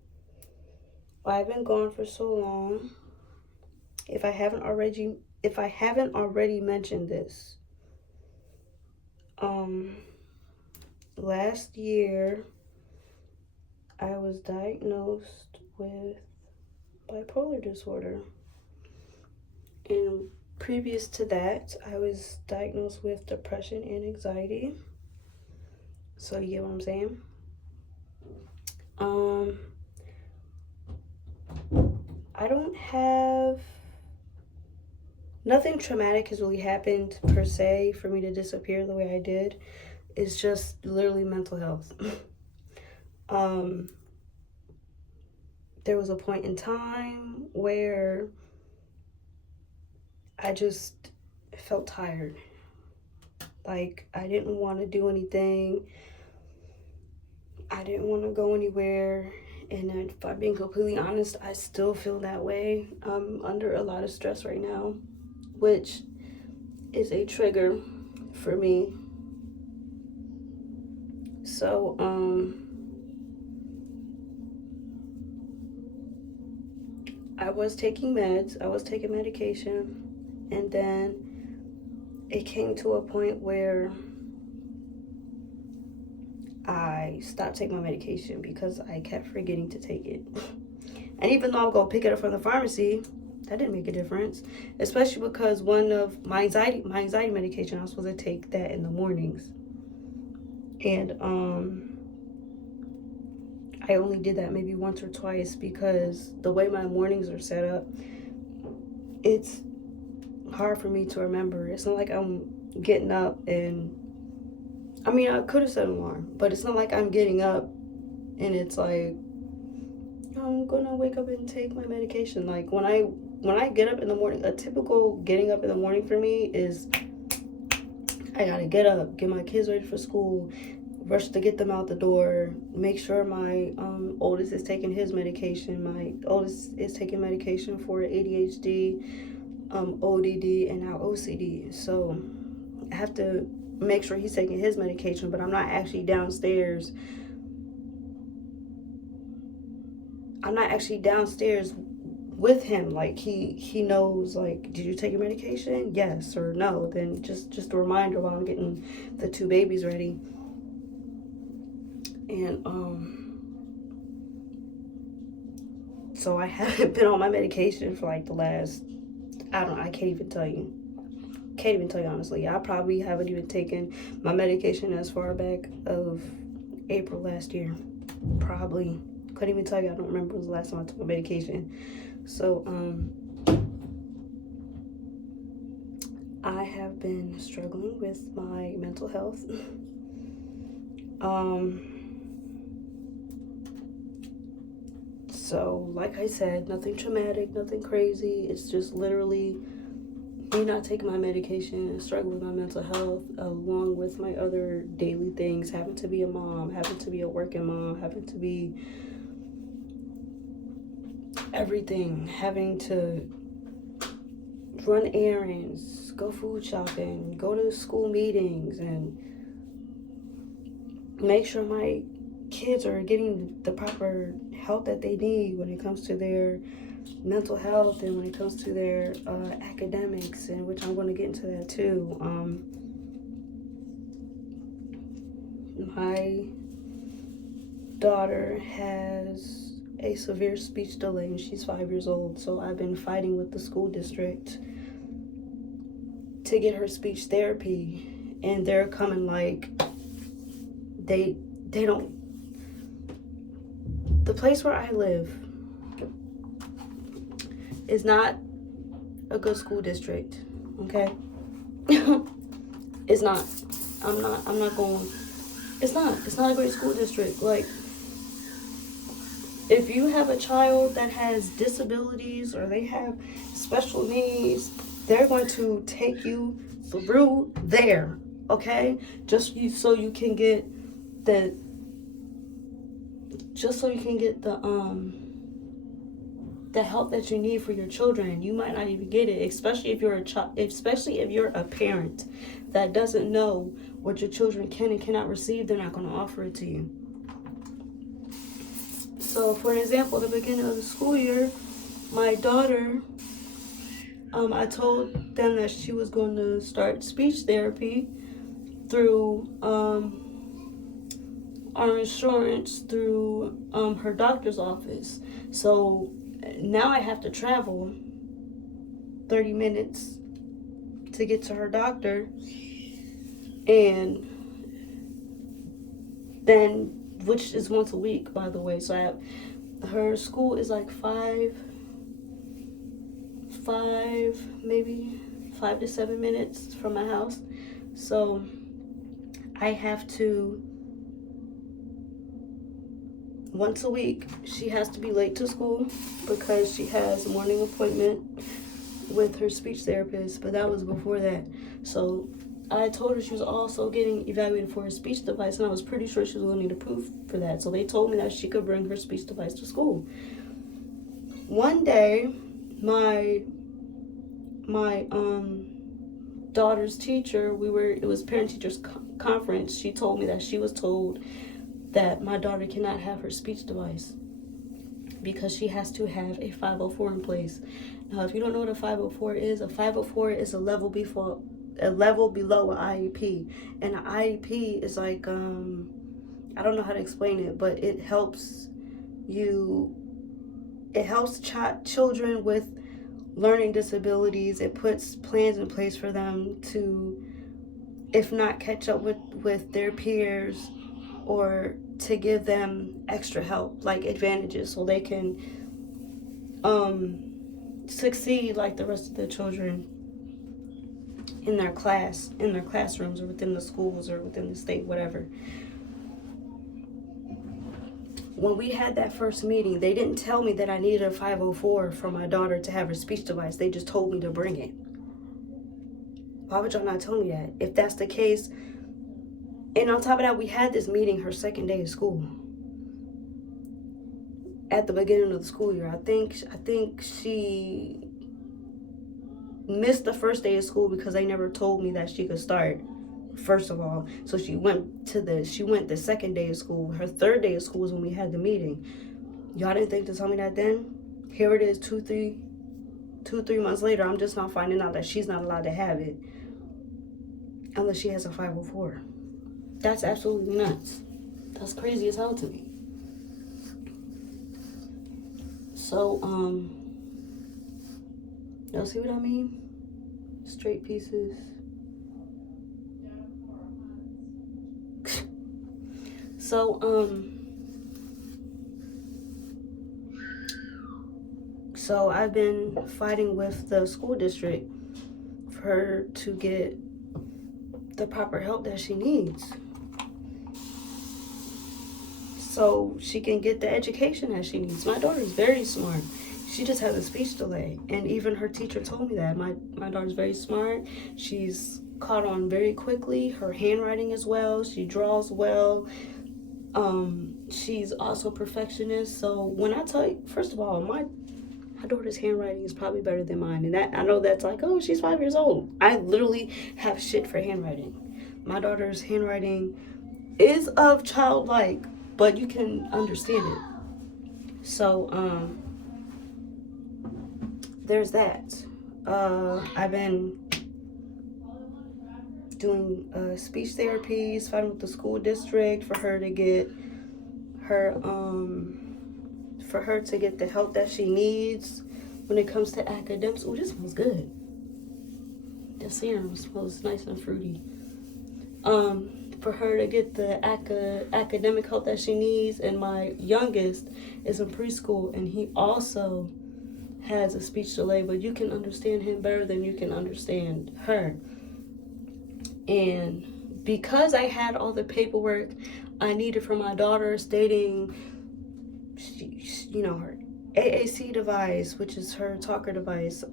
I've been gone for so long. If I haven't already mentioned this, last year I was diagnosed with bipolar disorder, and previous to that I was diagnosed with depression and anxiety. So you get what I'm saying? I don't have, nothing traumatic has really happened per se for me to disappear the way I did. It's just literally mental health. There was a point in time where I just felt tired. Like, I didn't want to do anything. I didn't want to go anywhere. And if I'm being completely honest, I still feel that way. I'm under a lot of stress right now, which is a trigger for me. So, I was taking meds, I was taking medication, and then it came to a point where I stopped taking my medication because I kept forgetting to take it. And even though I'll go pick it up from the pharmacy, that didn't make a difference. Especially because one of my anxiety medication, I was supposed to take that in the mornings. And I only did that maybe once or twice because the way my mornings are set up, it's hard for me to remember. It's not like I'm getting up and, I mean, I could have set an alarm, but it's not like I'm getting up and it's like, I'm gonna wake up and take my medication. Like, when I get up in the morning, a typical getting up in the morning for me is I gotta get up, get my kids ready for school, rush to get them out the door, make sure my oldest is taking his medication. My oldest is taking medication for ADHD, ODD, and now OCD. So I have to make sure he's taking his medication, but I'm not actually downstairs. With him. Like, he knows, like, did you take your medication? Yes or no. Then just a reminder while I'm getting the two babies ready. And so I haven't been on my medication for like the last, I can't even tell you honestly. I probably haven't even taken my medication as far back of April last year. Probably. Couldn't even tell you. I don't remember when was the last time I took my medication. So I have been struggling with my mental health. So like I said, nothing traumatic, nothing crazy. It's just literally me not taking my medication and struggling with my mental health, along with my other daily things, having to be a mom, having to be a working mom, having to be everything, having to run errands, go food shopping, go to school meetings, and make sure my kids are getting the proper help that they need when it comes to their mental health and when it comes to their academics, and which I'm going to get into that too. My daughter has a severe speech delay and she's 5 years old, so I've been fighting with the school district to get her speech therapy, and they're coming like they don't. The place where I live is not a good school district, okay? It's not. I'm not going. It's not a great school district. Like, if you have a child that has disabilities or they have special needs, they're going to take you through there, okay? So you can get the help that you need for your children. You might not even get it, especially if you're a parent that doesn't know what your children can and cannot receive. They're not going to offer it to you. So, for an example, at the beginning of the school year, my daughter, I told them that she was going to start speech therapy through our insurance, through her doctor's office. So now I have to travel 30 minutes to get to her doctor, and then, which is once a week, by the way. So her school is like 5 to 7 minutes from my house. So I have to, once a week, she has to be late to school because she has a morning appointment with her speech therapist, but that was before that. So I told her she was also getting evaluated for her speech device, and I was pretty sure she was going to need a proof for that. So they told me that she could bring her speech device to school. One day, my daughter's teacher, it was parent teachers conference. She told me that she was told that my daughter cannot have her speech device because she has to have a 504 in place. Now, if you don't know what a 504 is a level below an IEP, and an IEP is like I don't know how to explain it, but it helps children with learning disabilities. It puts plans in place for them to, if not catch up with their peers, or to give them extra help, like advantages, so they can succeed like the rest of the children in their classrooms, or within the schools, or within the state, whatever. When we had that first meeting, they didn't tell me that I needed a 504 for my daughter to have her speech device. They just told me to bring it. Why would y'all not tell me that? If that's the case, and on top of that, we had this meeting her second day of school. At the beginning of the school year. I think she missed the first day of school because they never told me that she could start, first of all. So she went the second day of school. Her third day of school was when we had the meeting. Y'all didn't think to tell me that then? Here it is, 3 months later. I'm just not finding out that she's not allowed to have it unless she has a 504. That's absolutely nuts. That's crazy as hell to me. So, y'all see what I mean? Straight pieces. So, so I've been fighting with the school district for her to get the proper help that she needs, so she can get the education that she needs. My daughter is very smart. She just has a speech delay. And even her teacher told me that. My daughter's very smart. She's caught on very quickly. Her handwriting is well. She draws well. She's also perfectionist. So when I tell you, first of all, my daughter's handwriting is probably better than mine. And that, I know that's like, oh, she's 5 years old. I literally have shit for handwriting. My daughter's handwriting is of childlike, but you can understand it. So, there's that. I've been doing speech therapies, fighting with the school district for her to get the help that she needs when it comes to academics. Oh, this smells good. The serum smells nice and fruity. For her to get the academic help that she needs. And my youngest is in preschool, and he also has a speech delay, but you can understand him better than you can understand her. And because I had all the paperwork I needed for my daughter, stating, her AAC device, which is her talker device,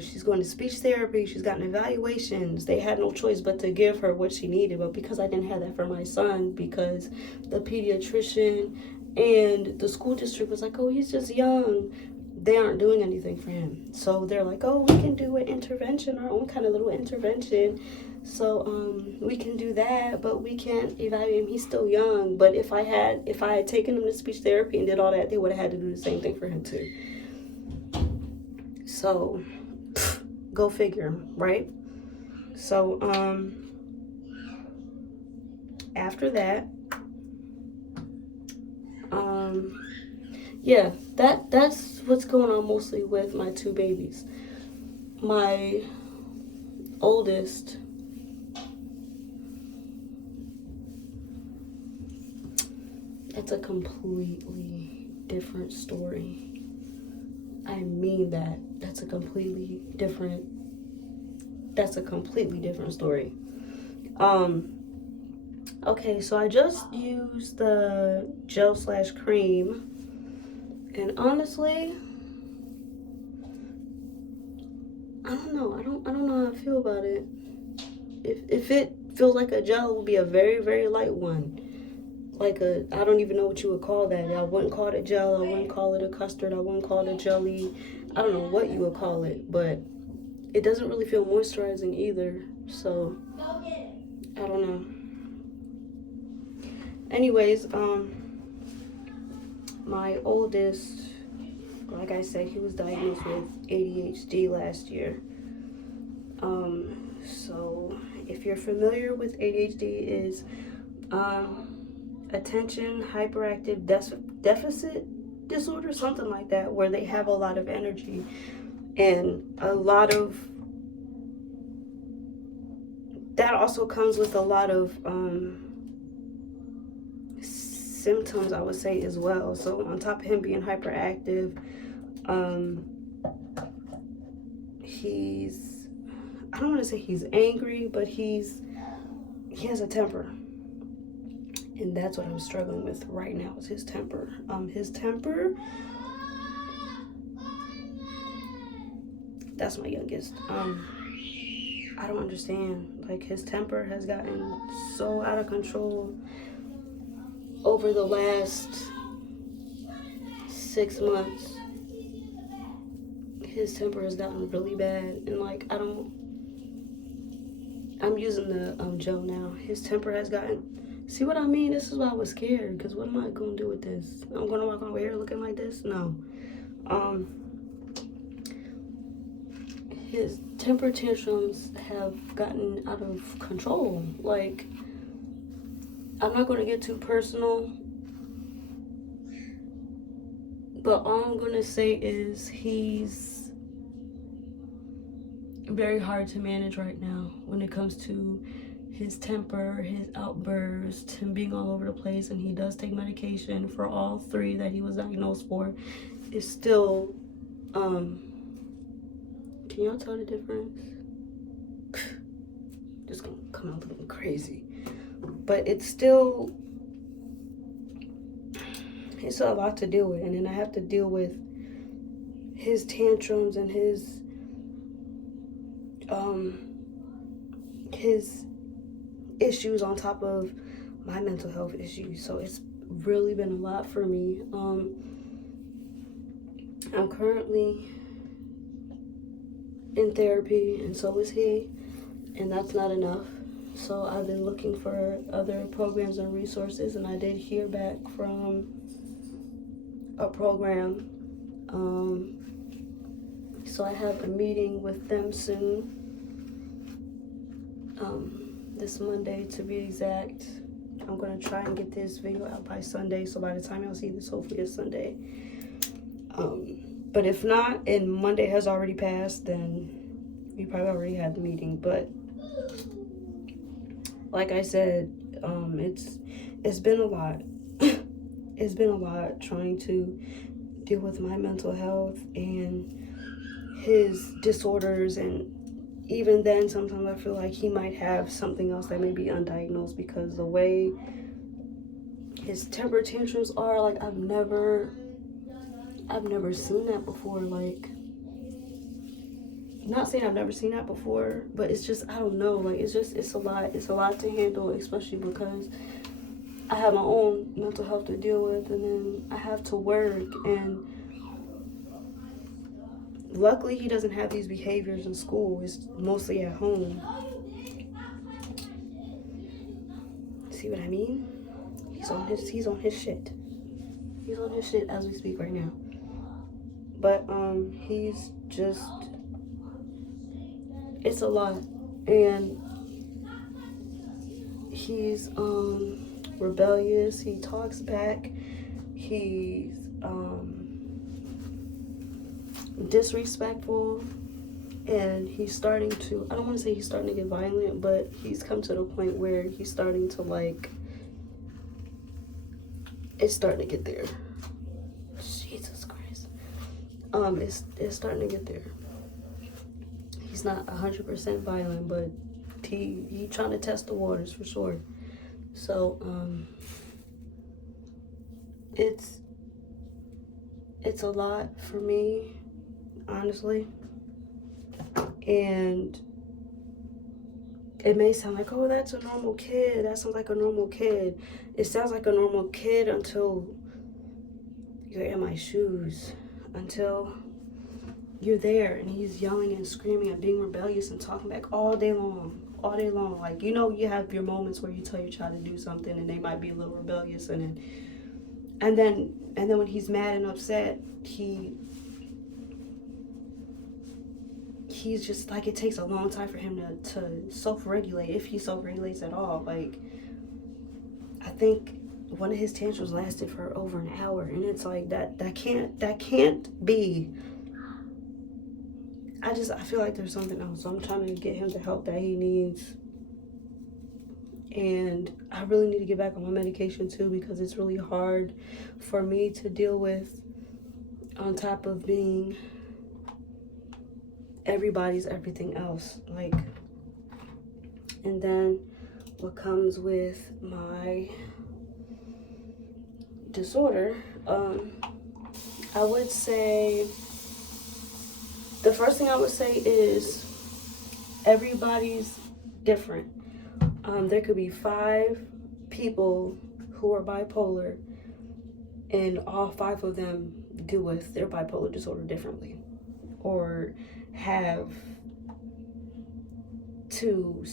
she's going to speech therapy, she's gotten evaluations, they had no choice but to give her what she needed. But because I didn't have that for my son, because the pediatrician and the school district was like, oh, he's just young, they aren't doing anything for him. So they're like, oh, we can do an intervention, our own kind of little intervention. So we can do that, but we can't evaluate him. He's still young. But if I had taken him to speech therapy and did all that, they would have had to do the same thing for him too. So go figure, right? So after that, yeah, that's what's going on mostly with my two babies. My oldest, it's a completely different story. I mean that. That's a completely different story. Okay, so I just used the gel/cream, and honestly, I don't know. I don't know how I feel about it. If it feels like a gel, it would be a very, very light one. Like I don't even know what you would call that. I wouldn't call it a gel. I wouldn't call it a custard. I wouldn't call it a jelly. I don't know what you would call it, but it doesn't really feel moisturizing either. So I don't know. Anyways, my oldest, like I said, he was diagnosed with ADHD last year. So if you're familiar with ADHD, is attention hyperactive deficit disorder, something like that, where they have a lot of energy and a lot of that also comes with a lot of symptoms, I would say, as well. So on top of him being hyperactive, I don't want to say he's angry, but he has a temper. And that's what I'm struggling with right now, is his temper. That's my youngest. I don't understand. Like, his temper has gotten so out of control over the last 6 months. His temper has gotten really bad, and like, I'm using the gel now. His temper has gotten, see what I mean? This is why I was scared, because what am I going to do with this? I'm going to walk over here looking like this? No. His temper tantrums have gotten out of control. Like, I'm not going to get too personal, but all I'm going to say is he's very hard to manage right now when it comes to his temper, his outburst, him being all over the place. And he does take medication for all 3 that he was diagnosed for. It's still, can y'all tell the difference? Just gonna come out looking crazy. But it's still a lot to deal with. And then I have to deal with his tantrums and his issues on top of my mental health issues. So it's really been a lot for me. I'm currently in therapy, and so is he, and that's not enough. So I've been looking for other programs and resources, and I did hear back from a program. So I have a meeting with them soon, this Monday to be exact. I'm gonna try and get this video out by Sunday, so by the time y'all see this, hopefully it's Sunday. But if not, and Monday has already passed, then we probably already had the meeting. But like I said, it's been a lot. It's been a lot trying to deal with my mental health and his disorders, and even then sometimes I feel like he might have something else that may be undiagnosed, because the way his temper tantrums are, like, I've never seen that before. Like, not saying I've never seen that before, but it's just, I don't know, like, it's a lot to handle, especially because I have my own mental health to deal with, and then I have to work, and luckily he doesn't have these behaviors in school. It's mostly at home. See what I mean? He's on his shit. He's on his shit as we speak right now. But he's just, it's a lot. And he's rebellious. He talks back. He's disrespectful, and he's starting to, I don't want to say he's starting to get violent, but he's come to the point where he's starting to, like, it's starting to get there. Jesus Christ. It's starting to get there. He's not 100% violent, but he trying to test the waters for sure. So it's a lot for me, honestly. And it may sound like, oh, that's a normal kid. That sounds like a normal kid. It sounds like a normal kid until you're in my shoes, until you're there and he's yelling and screaming and being rebellious and talking back all day long. Like, you know, you have your moments where you tell your child to do something and they might be a little rebellious, and then when he's mad and upset, he's just like, it takes a long time for him to self-regulate, if he self-regulates at all. Like, I think one of his tantrums lasted for over an hour, and it's like, that can't be. I feel like there's something else. So I'm trying to get him the help that he needs. And I really need to get back on my medication too, because it's really hard for me to deal with, on top of being everybody's everything else. Like, and then what comes with my disorder, I would say, the first thing I would say is everybody's different. There could be 5 people who are bipolar, and all 5 of them deal with their bipolar disorder differently, or have to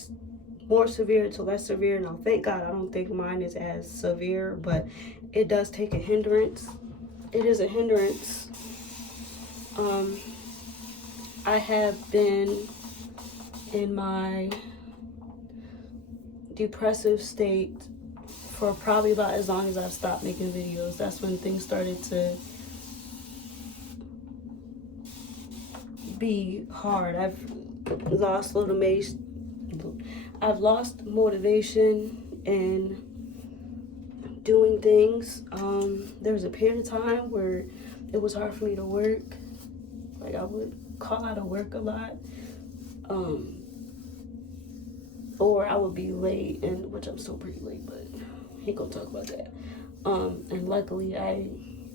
more severe to less severe. Now, thank God, I don't think mine is as severe, but it does take a hindrance. It is a hindrance. I have been in my depressive state for probably about as long as I've stopped making videos. That's when things started to be hard. I've lost motivation in doing things. There was a period of time where it was hard for me to work. Like, I would call out of work a lot, or I would be late, and which I'm still pretty late, but I ain't gonna talk about that. And luckily,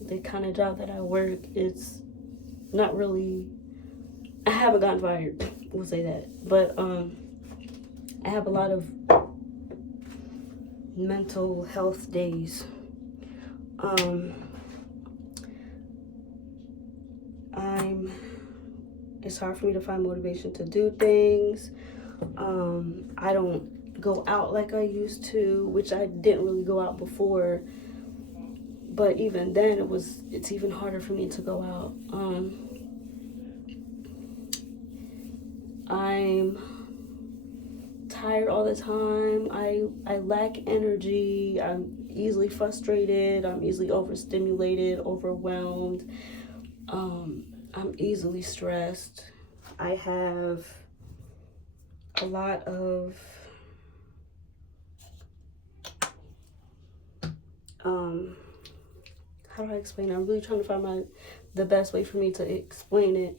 the kind of job that I work, it's not really, I haven't gotten fired, we'll say that, but I have a lot of mental health days. It's hard for me to find motivation to do things. I don't go out like I used to, which I didn't really go out before, but even then it's even harder for me to go out. I'm tired all the time. I lack energy. I'm easily frustrated. I'm easily overstimulated, overwhelmed. I'm easily stressed. I have a lot of how do I explain it? I'm really trying to find the best way for me to explain it.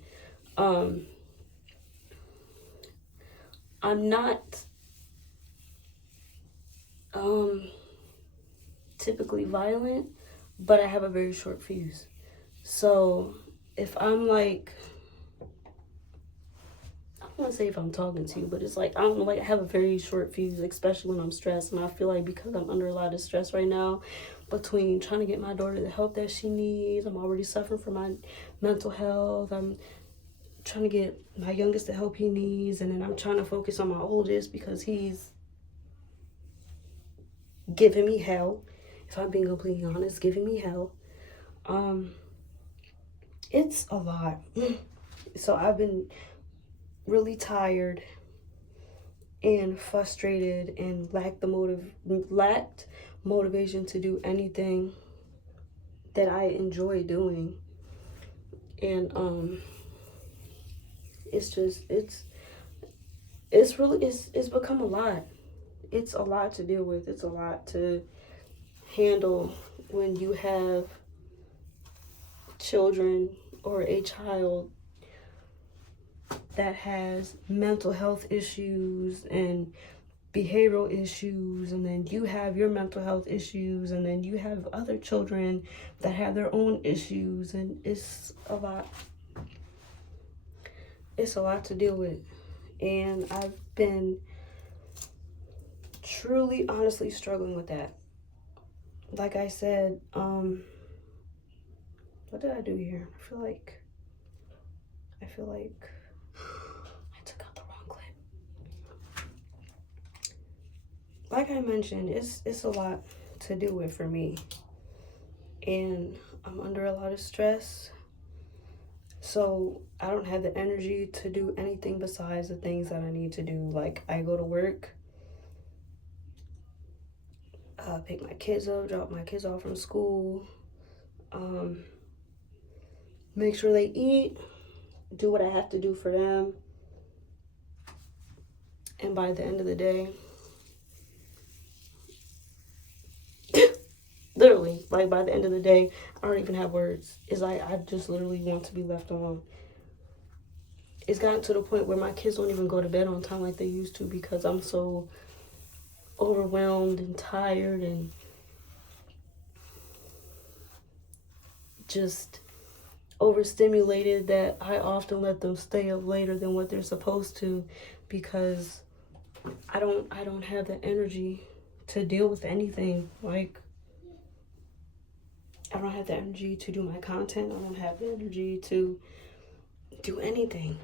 I'm not typically violent, but I have a very short fuse. So if I'm like, I don't want to say if I'm talking to you, but it's like, I don't know, like, I have a very short fuse, especially when I'm stressed. And I feel like because I'm under a lot of stress right now, between trying to get my daughter the help that she needs, I'm already suffering from my mental health, I'm trying to get my youngest the help he needs, and then I'm trying to focus on my oldest because he's giving me hell. If I'm being completely honest, giving me hell. It's a lot. So I've been really tired and frustrated and lacked motivation to do anything that I enjoy doing. And it's become a lot. It's a lot to deal with. It's a lot to handle when you have children or a child that has mental health issues and behavioral issues, and then you have your mental health issues, and then you have other children that have their own issues, and it's a lot. it's a lot to deal with. And I've been truly, honestly struggling with that. Like I said, what did I do here? I feel like I took out the wrong clip. Like I mentioned, it's a lot to deal with for me. And I'm under a lot of stress. So I don't have the energy to do anything besides the things that I need to do. Like, I go to work, pick my kids up, drop my kids off from school, make sure they eat, do what I have to do for them. And by the end of the day, literally, like by the end of the day, I don't even have words. It's like I just literally want to be left alone. It's gotten to the point where my kids don't even go to bed on time like they used to because I'm so overwhelmed and tired and just overstimulated that I often let them stay up later than what they're supposed to because I don't have the energy to deal with anything. Like, I don't have the energy to do my content. I don't have the energy to do anything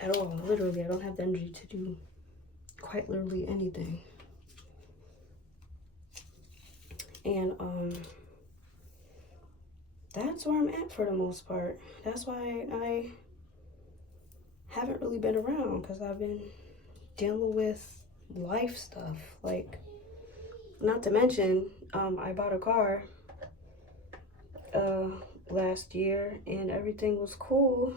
at all. Literally, I don't have the energy to do quite literally anything. And that's where I'm at for the most part. That's why I haven't really been around, because I've been dealing with life stuff. Like, not to mention, I bought a car last year and everything was cool.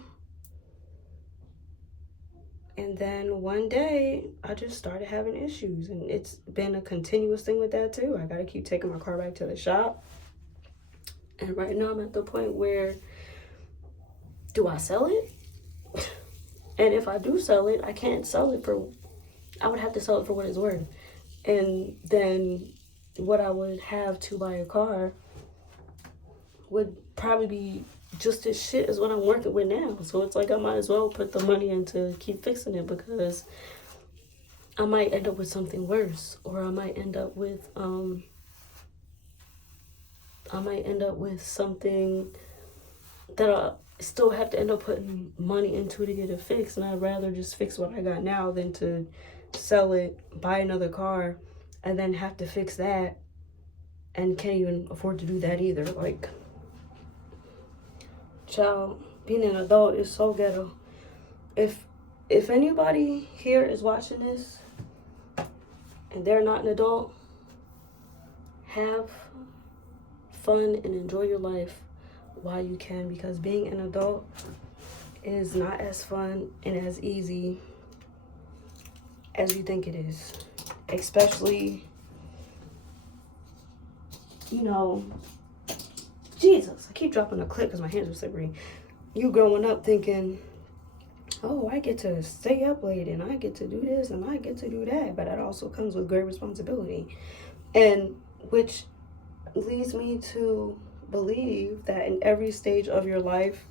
And then one day I just started having issues, and it's been a continuous thing with that too. I gotta keep taking my car back to the shop. And right now I'm at the point where, do I sell it? And if I do sell it, I can't sell it for, I would have to sell it for what it's worth. And then what I would have to buy a car would probably be just as shit as what I'm working with now. So it's like I might as well put the money in to keep fixing it, because I might end up with something worse, or I might end up with something that I still have to end up putting money into to get it fixed. And I'd rather just fix what I got now than to sell it, buy another car, and then have to fix that and can't even afford to do that either. Like, child, being an adult is so ghetto. If anybody here is watching this and they're not an adult, have fun and enjoy your life while you can, because being an adult is not as fun and as easy as you think it is. Especially, you know, Jesus, I keep dropping a clip because my hands are slippery. You growing up thinking, oh, I get to stay up late and I get to do this and I get to do that, but that also comes with great responsibility. And which leads me to believe that in every stage of your life,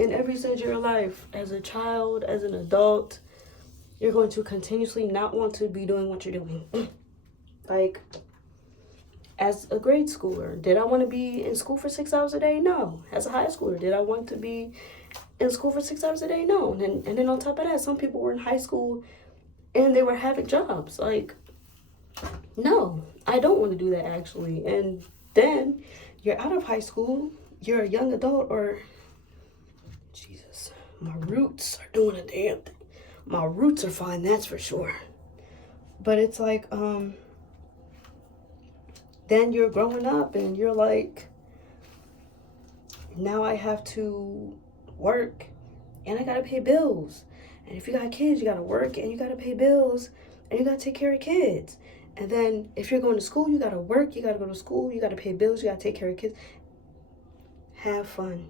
as a child, as an adult, you're going to continuously not want to be doing what you're doing. Like, as a grade schooler, did I want to be in school for 6 hours a day? No. As a high schooler, did I want to be in school for 6 hours a day? No. And then on top of that, some people were in high school and they were having jobs. Like, no, I don't want to do that, actually. And then you're out of high school, you're a young adult, or Jesus, my roots are doing a damn thing. My roots are fine, that's for sure. But it's like, then you're growing up and you're like, now I have to work and I gotta pay bills. And if you got kids, you gotta work and you gotta pay bills and you gotta take care of kids. And then if you're going to school, you gotta work, you gotta go to school, you gotta pay bills, you gotta take care of kids. Have fun.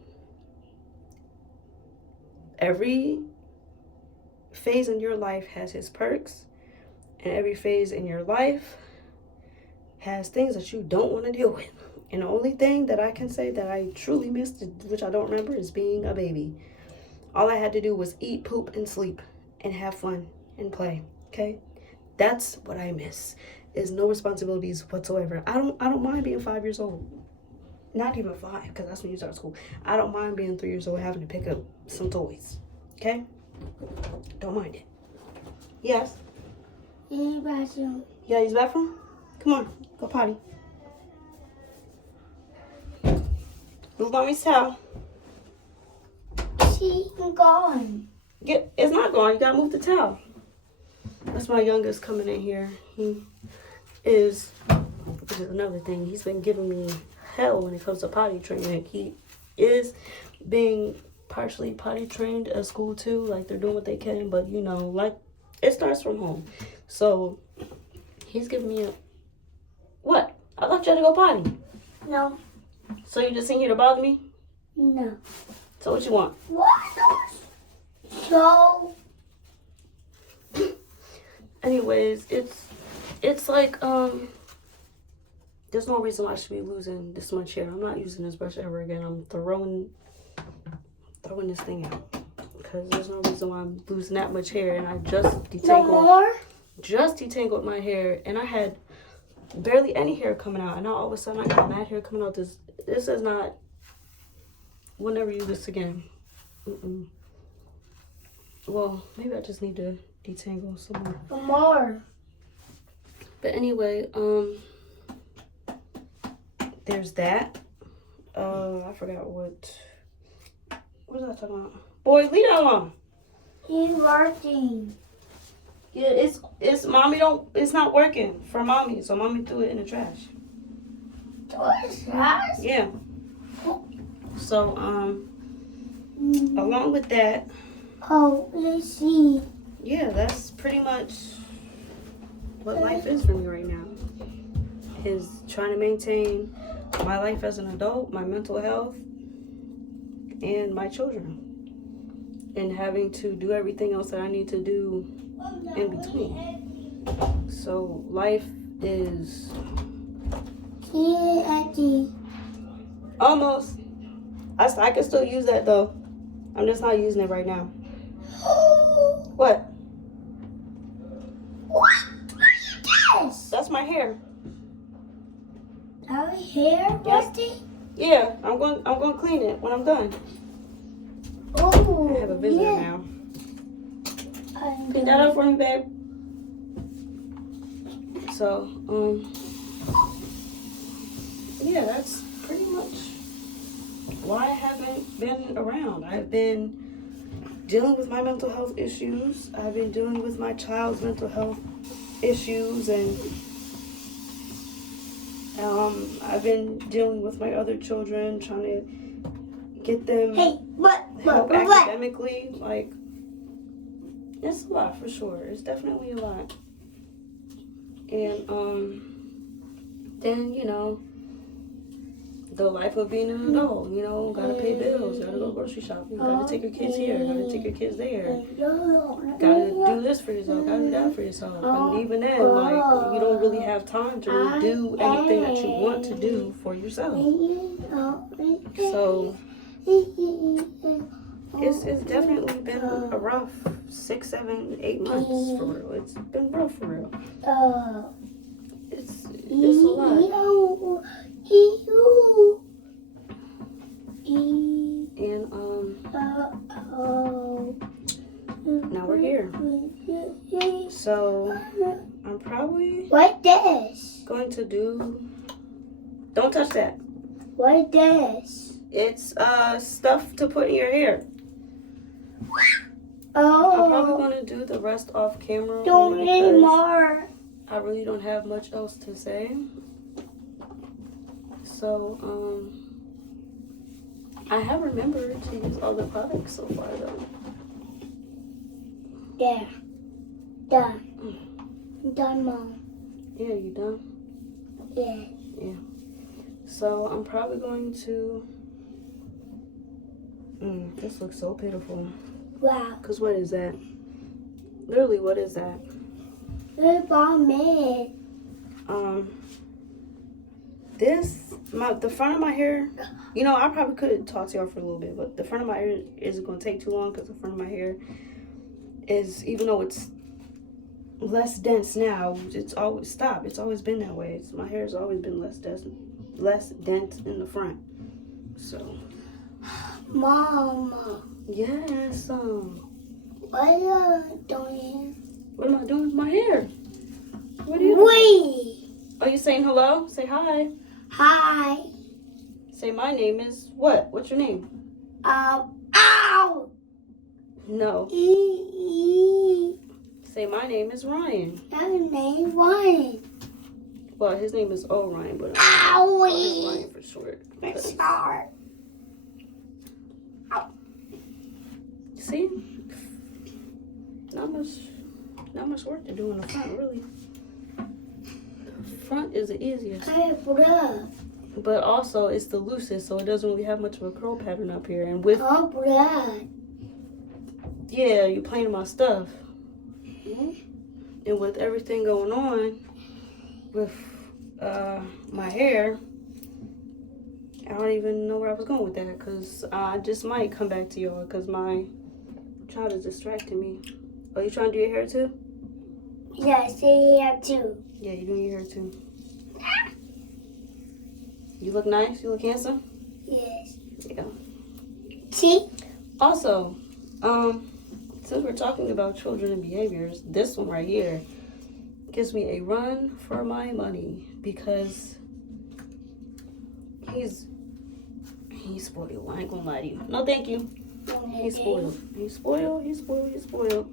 Every phase in your life has its perks, and every phase in your life has things that you don't want to deal with. And the only thing that I can say that I truly missed, which I don't remember, is being a baby. All I had to do was eat, poop, and sleep, and have fun and play. Okay, that's what I miss. Is no responsibilities whatsoever. I don't mind being 5 years old. Not even 5, because that's when you start school. I don't mind being 3 years old having to pick up some toys. Okay, don't mind it. Yes. In the bathroom. Yeah, use the bathroom. Come on, go potty. Move mommy's towel. She's gone. It's not gone. You gotta move the towel. That's my youngest coming in here. He is, which is another thing. He's been giving me hell when it comes to potty training. He is being partially potty trained at school too. Like, they're doing what they can, but you know, like, it starts from home. So he's giving me a what? I thought you had to go potty. No. So you just in here to bother me? No. So what you want? What? So. Anyways, it's like there's no reason why I should be losing this much hair. I'm not using this brush ever again. I'm throwing this thing out because there's no reason why I'm losing that much hair. And I just detangled my hair, and I had barely any hair coming out, and now all of a sudden I got mad hair coming out. This is not. We'll never use this again. Well, maybe I just need to detangle some more. But anyway, there's that. I forgot what was I talking about? Boy, leave that alone. He's working. Yeah, it's mommy it's not working for mommy, so mommy threw it in the trash. Trash? Yeah. So along with that. Oh, let's see. Yeah, that's pretty much what life is for me right now. Is trying to maintain my life as an adult, my mental health, and my children. And having to do everything else that I need to do in between. So life is almost. I can still use that though. I'm just not using it right now. What? What are you? That's my hair. Our hair, Rusty? Yeah, I'm going to clean it when I'm done. Oh, I have a visitor now. Pick that up for me, babe. So, yeah, that's pretty much why I haven't been around. I've been dealing with my mental health issues. I've been dealing with my child's mental health issues, and I've been dealing with my other children, trying to get them help academically. Like, it's a lot for sure. It's definitely a lot. And then, you know, the life of being an adult, you know, gotta pay bills, gotta go grocery shopping, gotta take your kids here, gotta take your kids there, gotta do this for yourself, gotta do that for yourself. And even then, like, you don't really have time to really do anything that you want to do for yourself. So it's definitely been a rough 6, 7, 8 months for real. It's been rough for real. It's a lot. And now we're here. So I'm probably going to do. Don't touch that. What is? It's stuff to put in your hair. Oh. I'm probably going to do the rest off camera. Don't need more. I really don't have much else to say. So, I have remembered to use all the products so far, though. Yeah. Done. Done, Mom. Yeah, you done? Yeah. Yeah. So, I'm probably going to... this looks so pitiful. Wow. Because what is that? Literally, what is that? What about me? This The front of my hair, you know, I probably could talk to y'all for a little bit, but the front of my hair isn't going to take too long because the front of my hair is, even though it's less dense now, it's always It's always been that way. My hair has always been less dense in the front. So, Mama. yes. What are you doing? What am I doing with my hair? What are you doing? Wait. Are you saying hello? Say hi. Hi. Say my name is what? What's your name? Ow. No. E. Say my name is Ryan. Your name Ryan. Well, his name is Orion, but I'm Owie. Ryan for short. It's hard. See? Not much work to do in the front, really. The front is the easiest. Hey, blood. But also, it's the loosest, so it doesn't really have much of a curl pattern up here. And with, Oh, blood. yeah, you're playing with my stuff. Hmm? And with everything going on with my hair, I don't even know where I was going with that, because I just might come back to y'all because my child is distracting me. Oh, you trying to do your hair too? Yeah, stay here too. Yeah, you're doing your hair too. You look nice? You look handsome? Yes. Yeah. See? Also, since we're talking about children and behaviors, this one right here gives me a run for my money because he's spoiled. I ain't gonna lie to you. No, thank you. He's spoiled. He's spoiled. He's spoiled. He's spoiled.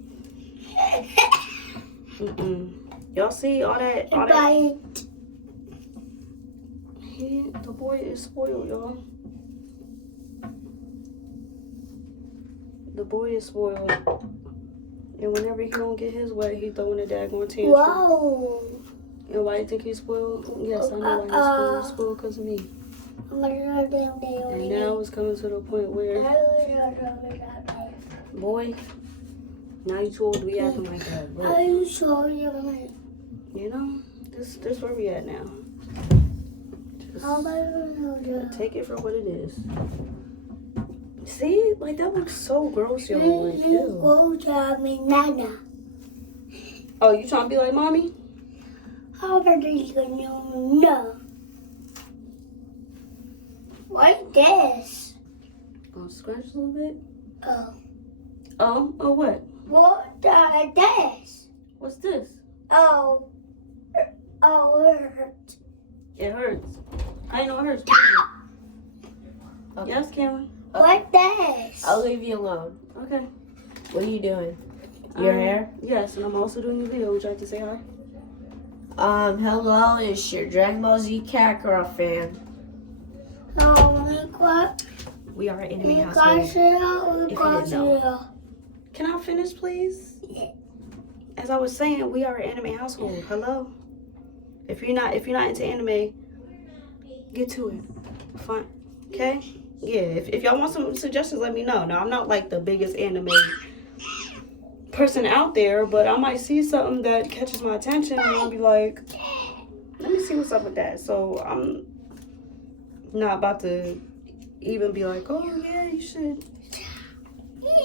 Y'all see all that? All that? Bye. The boy is spoiled, y'all. The boy is spoiled. And whenever he don't get his way, he throwing a daggone tantrum. Whoa. And why you think he's spoiled? Yes, I know why he's spoiled. He's spoiled because of me. And now it's coming to the point where, boy, now you too old to be acting like that. But, Are you sure you're right? you know, this where we at now. Just take it for what it is. See, like that looks so gross, y'all. Like, ew. Go to me, Nana. Oh, you trying to be like mommy? How about you no? What this? Oh, scratch a little bit. Oh. Oh, what? What this? What's this? Oh. Oh, it hurts. It hurts. I know it hurts. Okay. Yes, Cameron. What this? I'll leave you alone. Okay. What are you doing? Your hair? Yes, and I'm also doing a video. Would you like to say hi? Hello, it's your Dragon Ball Z Kakarot fan. Oh, what? We are an anime You household. guys are If you didn't know. Can I finish, please? Yeah. As I was saying, we are an anime household. Hello. If you're not into anime, get to it. Fine. Okay? Yeah. If y'all want some suggestions, let me know. Now, I'm not like the biggest anime person out there, but I might see something that catches my attention and I'll be like, let me see what's up with that. So I'm not about to even be like, oh yeah, you should,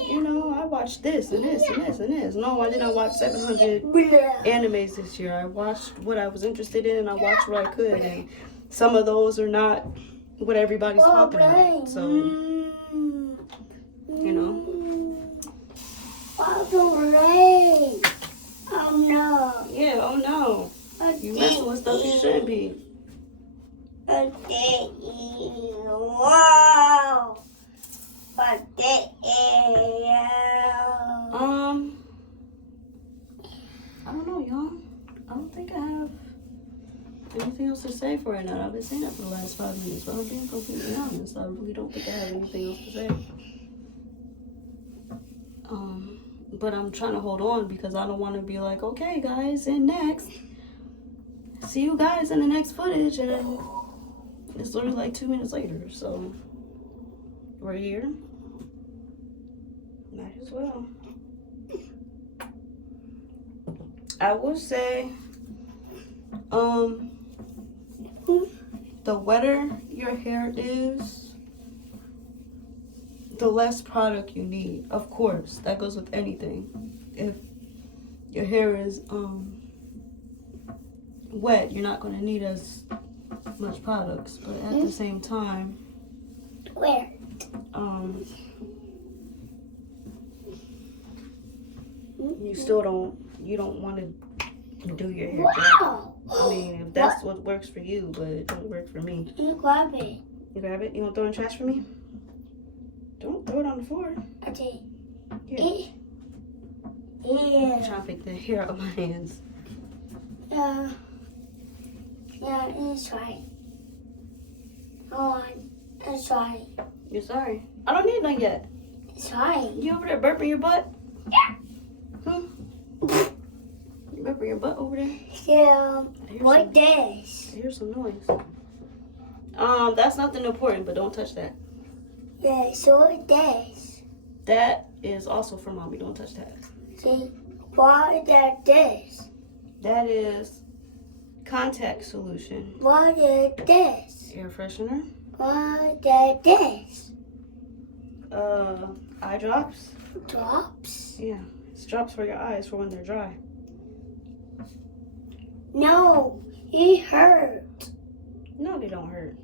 you know, I watched this and this and this and this. No, I didn't watch 700 animes this year. I watched what I was interested in and I watched what I could, and some of those are not what everybody's talking about. So, you know. Oh no. Yeah, oh no. You messing with stuff you shouldn't be. Wow. I don't know, y'all. I don't think I have anything else to say for right now. I've been saying that for the last 5 minutes, but I'm being completely honest. I really don't think I have anything else to say. But I'm trying to hold on because I don't want to be like, okay, guys, and next. See you guys in the next footage, and then it's literally like 2 minutes later. So we're here. Might as well. I will say, the wetter your hair is, the less product you need. Of course, that goes with anything. If your hair is wet, you're not going to need as much products. But at the same time, Where? you don't want to do your hair dry. Wow. I mean, if that's what works for you, but it don't work for me. You grab it. You grab it? You want to throw it in the trash for me? Don't throw it on the floor. Okay. Here. I'm Yeah. trying to pick the hair out of my hands. Yeah, it's right. It's right. You're sorry. I don't need none yet. It's right. You over there burping your butt? Yeah. You burping your butt over there? Yeah. I hear Like some- this. I hear some noise. That's nothing important, but don't touch that. Yeah, so like this. That is also for mommy. Don't touch that. See, why that this? That is contact solution. Why did this? Air freshener. Why did this? Eye drops. Drops? Yeah. It's drops for your eyes for when they're dry. No, it hurt. No, they don't hurt.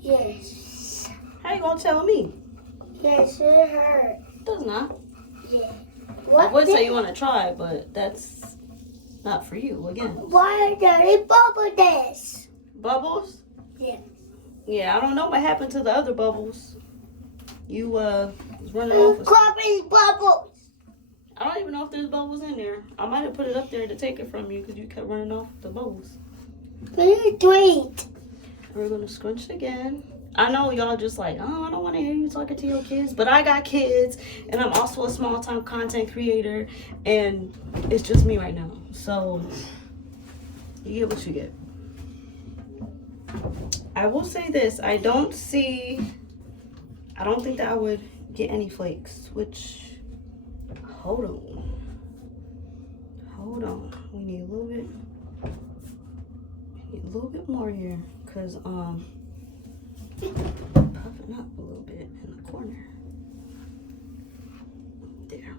Yes. How you gonna tell me? Yes, it hurt. It does not. Yeah. I What? would say you want to try, but that's not for you. Again, Why did it bubble this? bubbles. Yeah. Yeah, I don't know what happened to the other bubbles. You was running off. Crumbing bubbles. I don't even know if there's bubbles in there. I might have put it up there to take it from you because you kept running off the bubbles. Really sweet. We're gonna scrunch again. I know y'all just like, oh, I don't want to hear you talking to your kids, but I got kids, and I'm also a small-time content creator, and it's just me right now. So you get what you get. I will say this: I don't think that I would get any flakes. Which, hold on, we need a little bit more here, cause puffing up a little bit in the corner. There.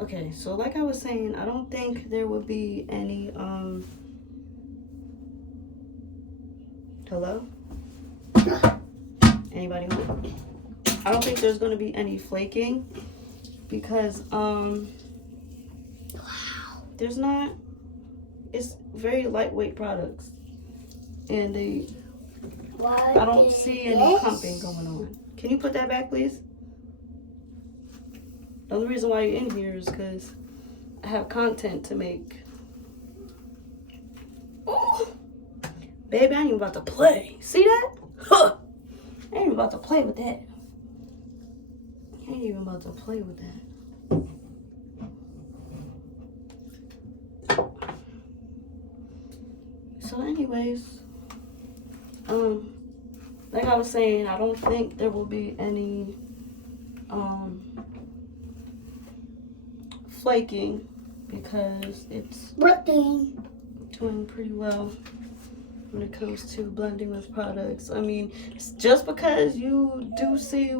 Okay, so like I was saying, I don't think there would be any hello? Anybody home? I don't think there's gonna be any flaking because there's not, it's very lightweight products and I don't see any pumping going on. Can you put that back, please? The only reason why you're in here is because I have content to make. Ooh. Baby, I ain't even about to play. See that? Huh. I ain't even about to play with that. I ain't even about to play with that. So anyways, like I was saying, I don't think there will be any flaking because it's doing pretty well when it comes to blending with products. I mean, just because you do see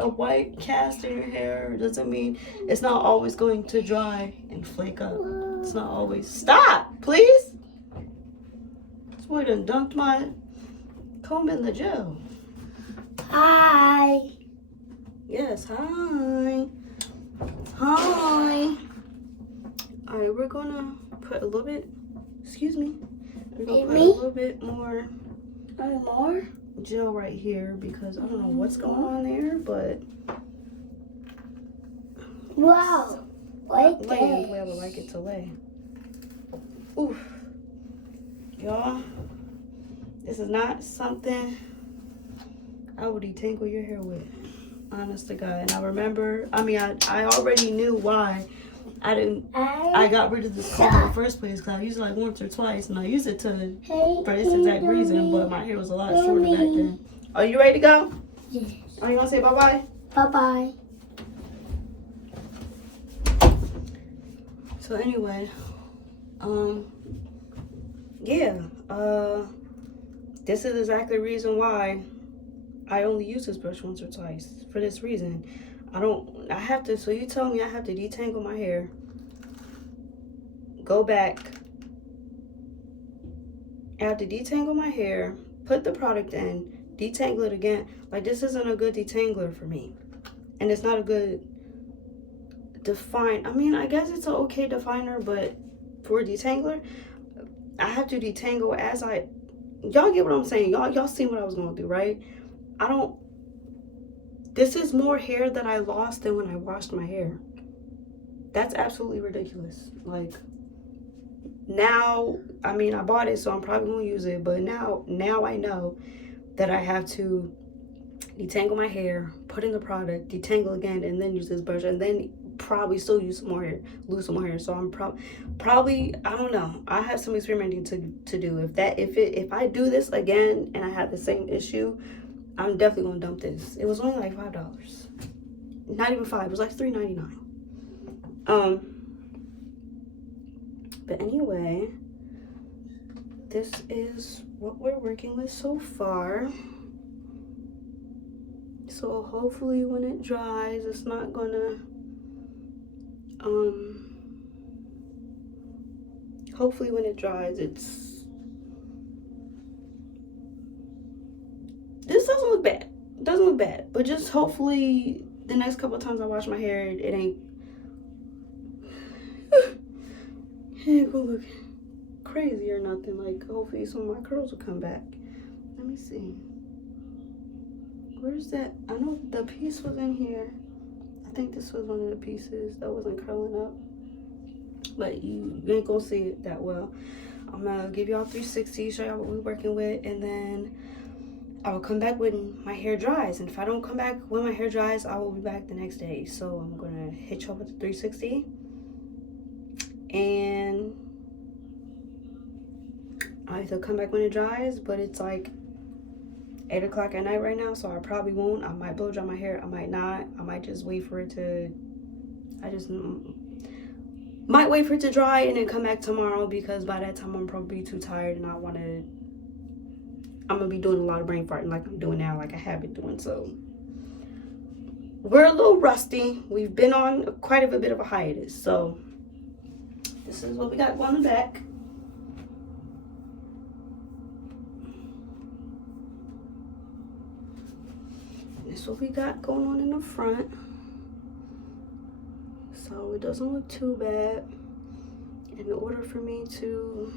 a white cast in your hair doesn't mean it's not always going to dry and flake up. It's not always. Stop, please. This boy done dunked my comb in the gel. Hi. Yes, hi. Hi. All right, we're gonna put a little bit, excuse me. We're gonna put a little bit more gel right here because I don't know what's going on there, but Wow. Like laying the way I would like it to lay. Oof. Y'all, this is not something I would detangle your hair with. Honest to God. And I remember, I already knew why I got rid of this comb in the first place because I used it like once or twice and I used it for this exact reason, but my hair was a lot shorter back then. Are you ready to go? Yes. Are you gonna say bye-bye? Bye-bye. So anyway, yeah, this is exactly the reason why I only use this brush once or twice. For this reason. I have to, so you tell me I have to detangle my hair, go back, I have to detangle my hair, put the product in, detangle it again. Like, this isn't a good detangler for me. And it's not a good I mean, I guess it's an okay definer, but for a detangler, I have to detangle as y'all get what I'm saying. Y'all see what I was going to do, right? This is more hair that I lost than when I washed my hair. That's absolutely ridiculous. Like, now, I mean, I bought it, so I'm probably going to use it. But now I know that I have to detangle my hair, put in the product, detangle again, and then use this brush, and then probably still use some more hair, lose some more hair. So I'm probably, I don't know. I have some experimenting to do. If I do this again and I have the same issue, I'm definitely gonna dump this. It was only like $5. Not even $5. It was like $3.99. But anyway, this is what we're working with so far. So hopefully when it dries, it's not gonna hopefully when it dries, this doesn't look bad. It doesn't look bad, but just hopefully the next couple of times I wash my hair, it ain't gonna look crazy or nothing. Like, hopefully some of my curls will come back. Let me see. Where's that? I know the piece was in here. I think this was one of the pieces that wasn't curling up, but you ain't gonna see it that well. I'm gonna give y'all 360, show y'all what we're working with, and then I will come back when my hair dries. And if I don't come back when my hair dries, I will be back the next day. So I'm gonna hit y'all with the 360, and I either come back when it dries, but it's like 8 o'clock at night right now, so I probably won't. I might blow dry my hair, I might not. I might just wait for it to, might wait for it to dry and then come back tomorrow, because by that time I'm probably too tired and I'm gonna be doing a lot of brain farting like I'm doing now, like I have been doing. So we're a little rusty. We've been on quite a bit of a hiatus, so this is what we got on the back. This is what we got going on in the front. So it doesn't look too bad. In order for me to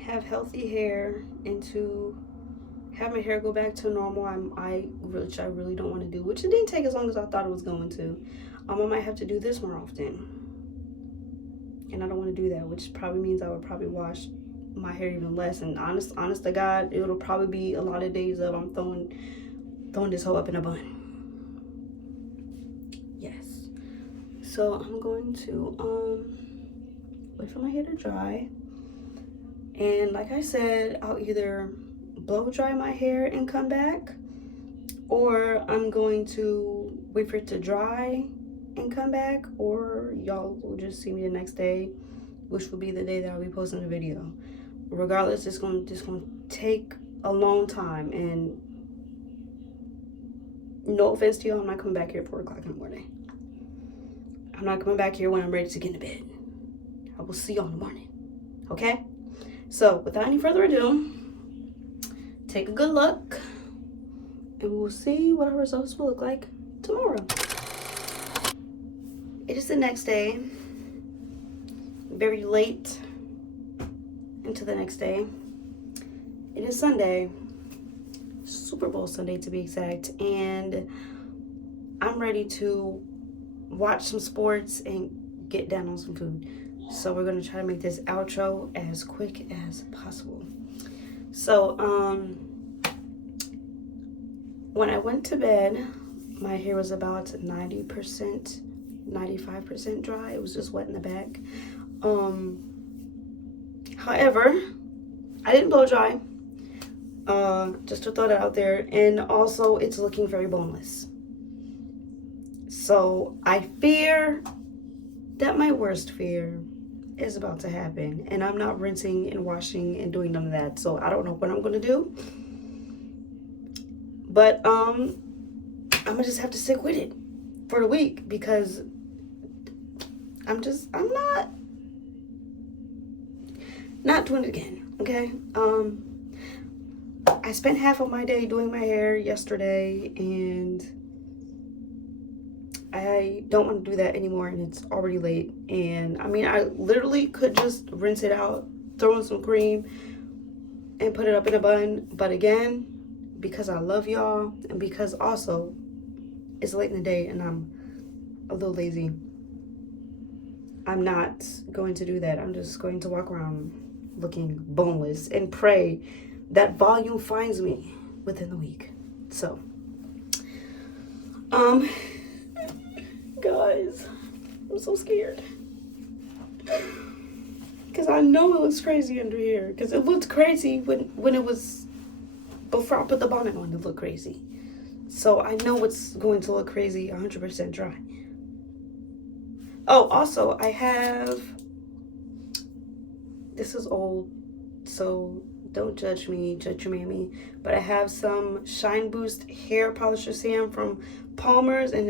have healthy hair and to have my hair go back to normal, I really don't want to do, which it didn't take as long as I thought it was going to. I might have to do this more often, and I don't want to do that, which probably means I would probably wash my hair even less. And honest to God, it'll probably be a lot of days of I'm throwing this hoe up in a bun. Yes. So I'm going to wait for my hair to dry, and like I said, I'll either blow dry my hair and come back, or I'm going to wait for it to dry and come back, or y'all will just see me the next day, which will be the day that I'll be posting the video. Regardless, it's going to take a long time, and no offense to you, I'm not coming back here at 4 o'clock in the morning. I'm not coming back here when I'm ready to get into bed. I will see you all in the morning, okay? So without any further ado, take a good look, and we will see what our results will look like tomorrow. It is the next day, very late into the next day. It is Sunday, Super Bowl Sunday to be exact, and I'm ready to watch some sports and get down on some food. So we're gonna try to make this outro as quick as possible. So when I went to bed, my hair was about 90%, 95% dry. It was just wet in the back. However, I didn't blow dry, just to throw that out there. And also, it's looking very boneless. So I fear that my worst fear is about to happen, and I'm not rinsing and washing and doing none of that. So I don't know what I'm gonna do, but I'm gonna just have to stick with it for the week because I'm not doing it again. Okay. I spent half of my day doing my hair yesterday, and I don't want to do that anymore, and it's already late. And I mean, I literally could just rinse it out, throw in some cream, and put it up in a bun. But again, because I love y'all, and because also it's late in the day and I'm a little lazy, I'm not going to do that. I'm just going to walk around looking boneless and pray that volume finds me within the week. So, guys, I'm so scared. Because I know it looks crazy under here. Because it looked crazy when it was, before I put the bonnet on, it looked crazy. So I know it's going to look crazy 100% dry. Oh, also, I have, this is old, so don't judge me, judge your mammy, but I have some Shine Boost hair polisher serum from Palmer's, and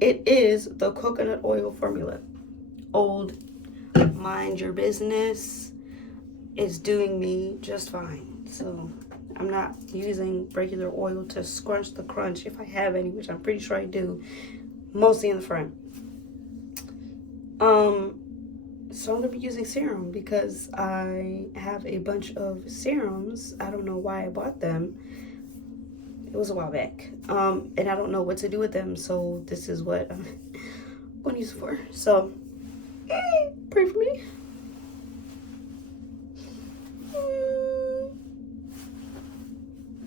it is the coconut oil formula. Old, mind your business. It's doing me just fine. So I'm not using regular oil to scrunch the crunch, if I have any, which I'm pretty sure I do, mostly in the front. So I'm gonna be using serum because I have a bunch of serums. I don't know why I bought them. It was a while back. And I don't know what to do with them, so this is what I'm gonna use it for. So pray for me.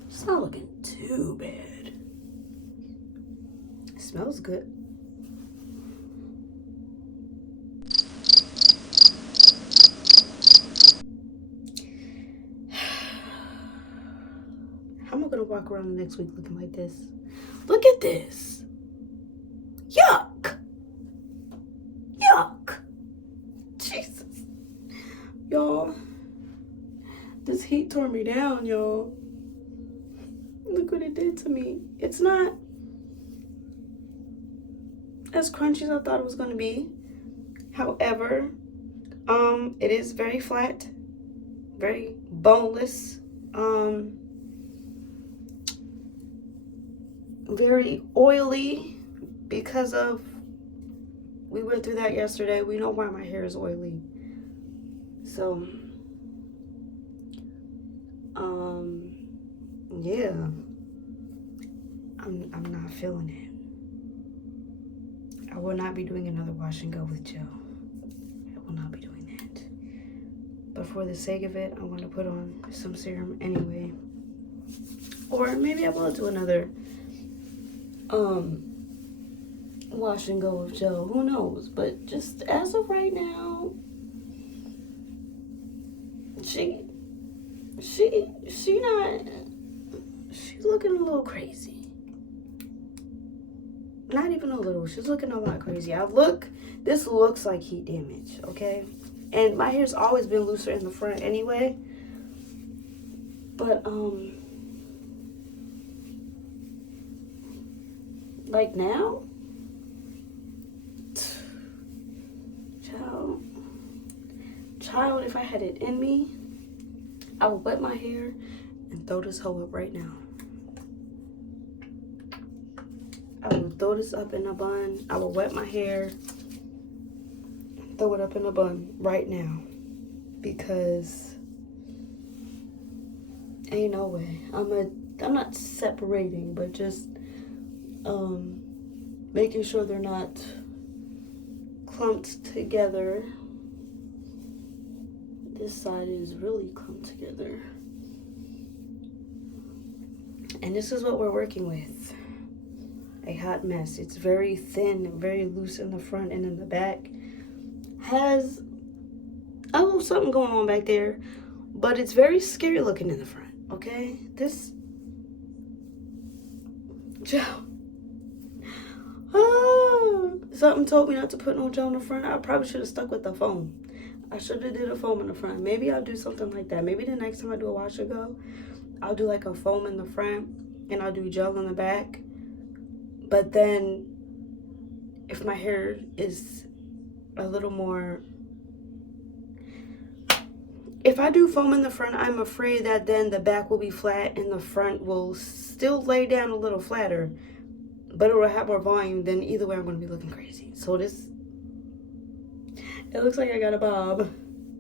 It's not looking too bad. It smells good. How am I gonna walk around the next week looking like this? Look at this. Yuck. Yuck. Jesus. Y'all, this heat tore me down, y'all. Look what it did to me. It's not as crunchy as I thought it was gonna be. However, it is very flat, very boneless, very oily because of, we went through that yesterday. We know why my hair is oily. So, yeah, I'm not feeling it. I will not be doing another wash and go with gel. I will not be doing that. But for the sake of it, I'm going to put on some serum anyway. Or maybe I will do another wash and go with gel. Who knows? But just as of right now, she's looking a little crazy. Not even a little. She's looking a lot crazy. This looks like heat damage, okay? And my hair's always been looser in the front anyway. But, like now, child, if I had it in me, I would wet my hair and throw this hoe up right now. I would throw this up in a bun. I would wet my hair, throw it up in a bun right now, because ain't no way. I'm not separating, but just making sure they're not clumped together. This side is really clumped together. And this is what we're working with. A hot mess. It's very thin, very loose in the front, and in the back has a little something going on back there, but it's very scary looking in the front, okay? This gel. Something told me not to put no gel in the front. I probably should have stuck with the foam. I should have did a foam in the front. Maybe I'll do something like that. Maybe the next time I do a wash and go, I'll do like a foam in the front and I'll do gel in the back. But then if my hair is a little more, if I do foam in the front, I'm afraid that then the back will be flat and the front will still lay down a little flatter, but it will have more volume. Then either way I'm going to be looking crazy. So this, it looks like I got a bob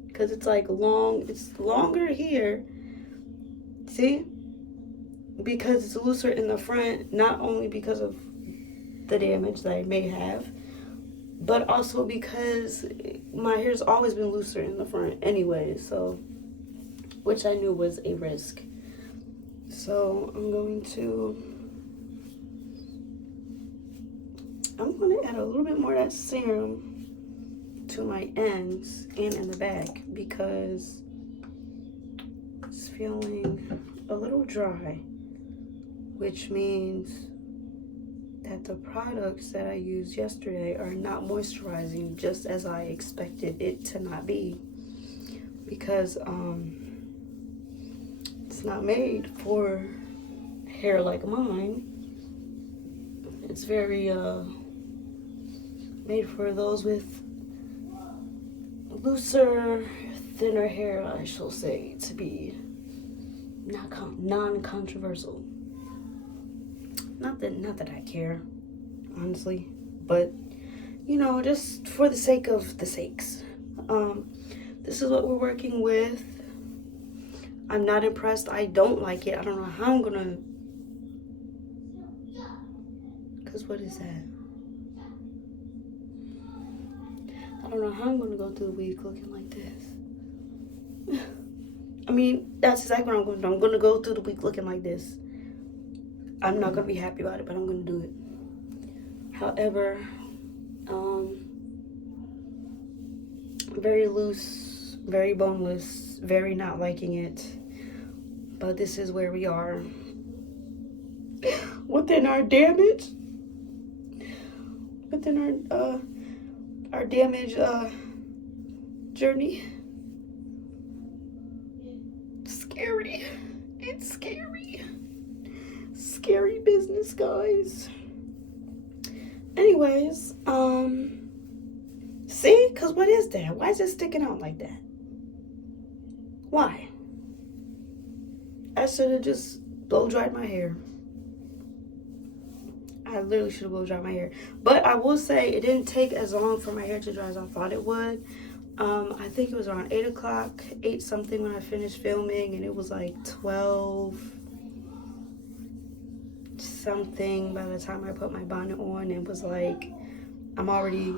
because it's like long, it's longer here, see, because it's looser in the front, not only because of the damage that I may have, but also because my hair's always been looser in the front anyway, so, which I knew was a risk. So I'm going to add a little bit more of that serum to my ends and in the back because it's feeling a little dry, which means that the products that I used yesterday are not moisturizing just as I expected it to not be, because it's not made for hair like mine. It's very made for those with looser, thinner hair, I shall say, to be non-controversial. Not that I care, honestly, but you know, just for the sake of the sakes. This is what we're working with. I'm not impressed. I don't like it. I don't know how I'm gonna, cause what is that? I don't know how I'm gonna go through the week looking like this. I mean, that's exactly what I'm gonna do. I'm gonna go through the week looking like this. I'm not gonna be happy about it, but I'm gonna do it. However, very loose, very boneless, very not liking it. But this is where we are within our damage, within our damage journey. Scary. It's scary. Scary business, guys. Anyways, see, cause what is that? Why is it sticking out like that? Why? I should have just blow dried my hair. I literally should have blow dried my hair. But I will say it didn't take as long for my hair to dry as I thought it would. I think it was around 8 o'clock, 8 something when I finished filming, and it was like 12 something by the time I put my bonnet on. It was like, I'm already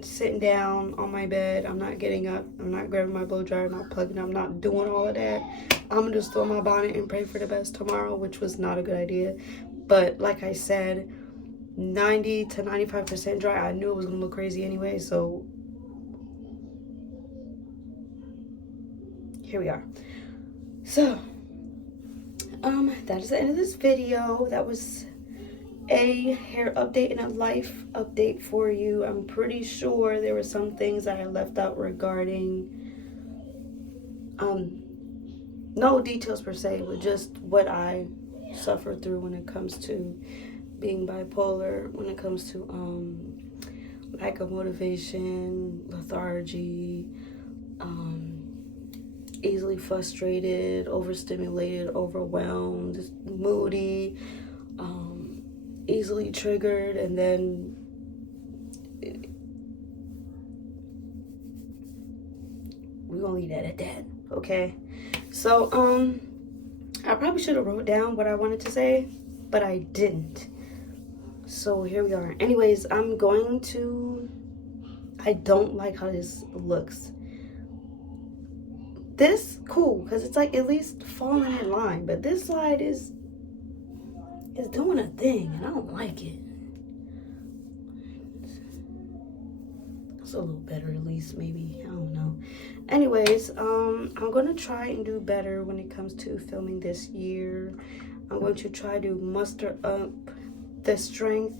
sitting down on my bed. I'm not getting up. I'm not grabbing my blow dryer. I'm not plugging. I'm not doing all of that. I'm gonna just throw my bonnet and pray for the best tomorrow, which was not a good idea. But like I said, 90 to 95% dry. I knew it was gonna look crazy anyway, so here we are. So that is the end of this video. That was a hair update and a life update for you. I'm pretty sure there were some things that I left out regarding no details per se, but just what I suffered through when it comes to being bipolar, when it comes to lack of motivation, lethargy, easily frustrated, overstimulated, overwhelmed, moody, easily triggered, and then we're gonna leave that at that, okay? So I probably should have wrote down what I wanted to say, but I didn't. So here we are. Anyways, I don't like how this looks. This, cool, because it's like at least falling in line, but this side is doing a thing, and I don't like it. It's a little better, at least, maybe. I don't know. Anyways, I'm gonna try and do better when it comes to filming this year. I'm going to try to muster up the strength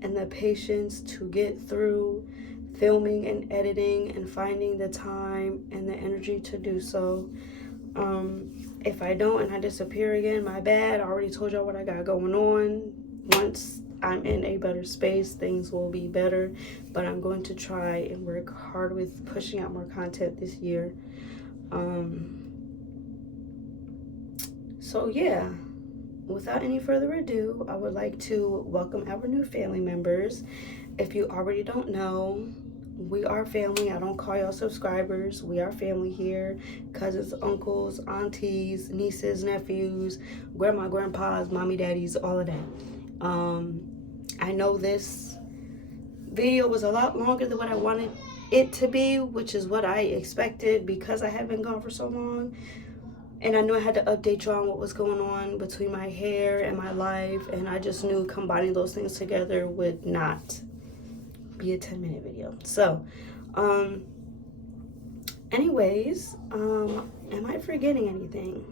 and the patience to get through filming and editing and finding the time and the energy to do so. If I don't and I disappear again, my bad. I already told y'all what I got going on. Once I'm in a better space, things will be better. But I'm going to try and work hard with pushing out more content this year. So yeah, without any further ado, I would like to welcome our new family members. If you already don't know, we are family. I don't call y'all subscribers. We are family here. Cousins, uncles, aunties, nieces, nephews, grandma, grandpas, mommy, daddies, all of that. I know this video was a lot longer than what I wanted it to be, which is what I expected because I have been gone for so long. And I knew I had to update you on what was going on between my hair and my life. And I just knew combining those things together would not be a 10-minute video. So, anyways, am I forgetting anything?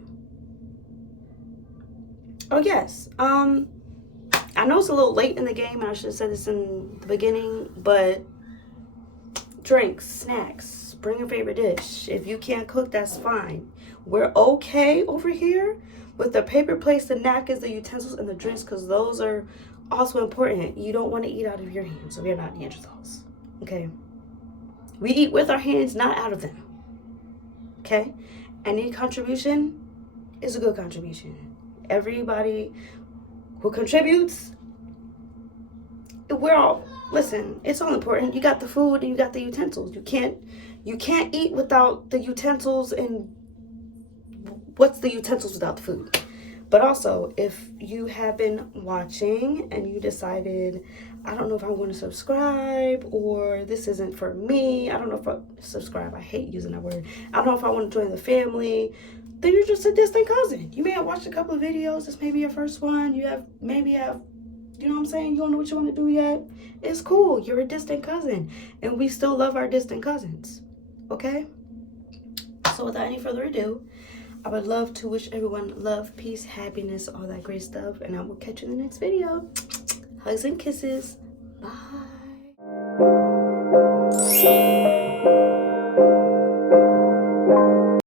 Oh, yes. I know it's a little late in the game, and I should have said this in the beginning, but drinks, snacks, bring your favorite dish. If you can't cook, that's fine. We're okay over here with the paper plates, the napkins, the utensils, and the drinks, because those are also important. You don't want to eat out of your hands if you're not Neanderthals. Okay? We eat with our hands, not out of them. Okay? Any contribution is a good contribution. Everybody who contributes, we're all, listen, it's all important. You got the food and you got the utensils. You can't eat without the utensils, and what's the utensils without the food? But also, if you have been watching and you decided, I don't know if I'm going to subscribe, or this isn't for me, I don't know if I subscribe, I hate using that word, I don't know if I want to join the family, then you're just a distant cousin. You may have watched a couple of videos, this may be your first one, you know what I'm saying, you don't know what you want to do yet. It's cool, you're a distant cousin, and we still love our distant cousins, okay? So without any further ado, I would love to wish everyone love, peace, happiness, all that great stuff, and I will catch you in the next video. Hugs and kisses. Bye.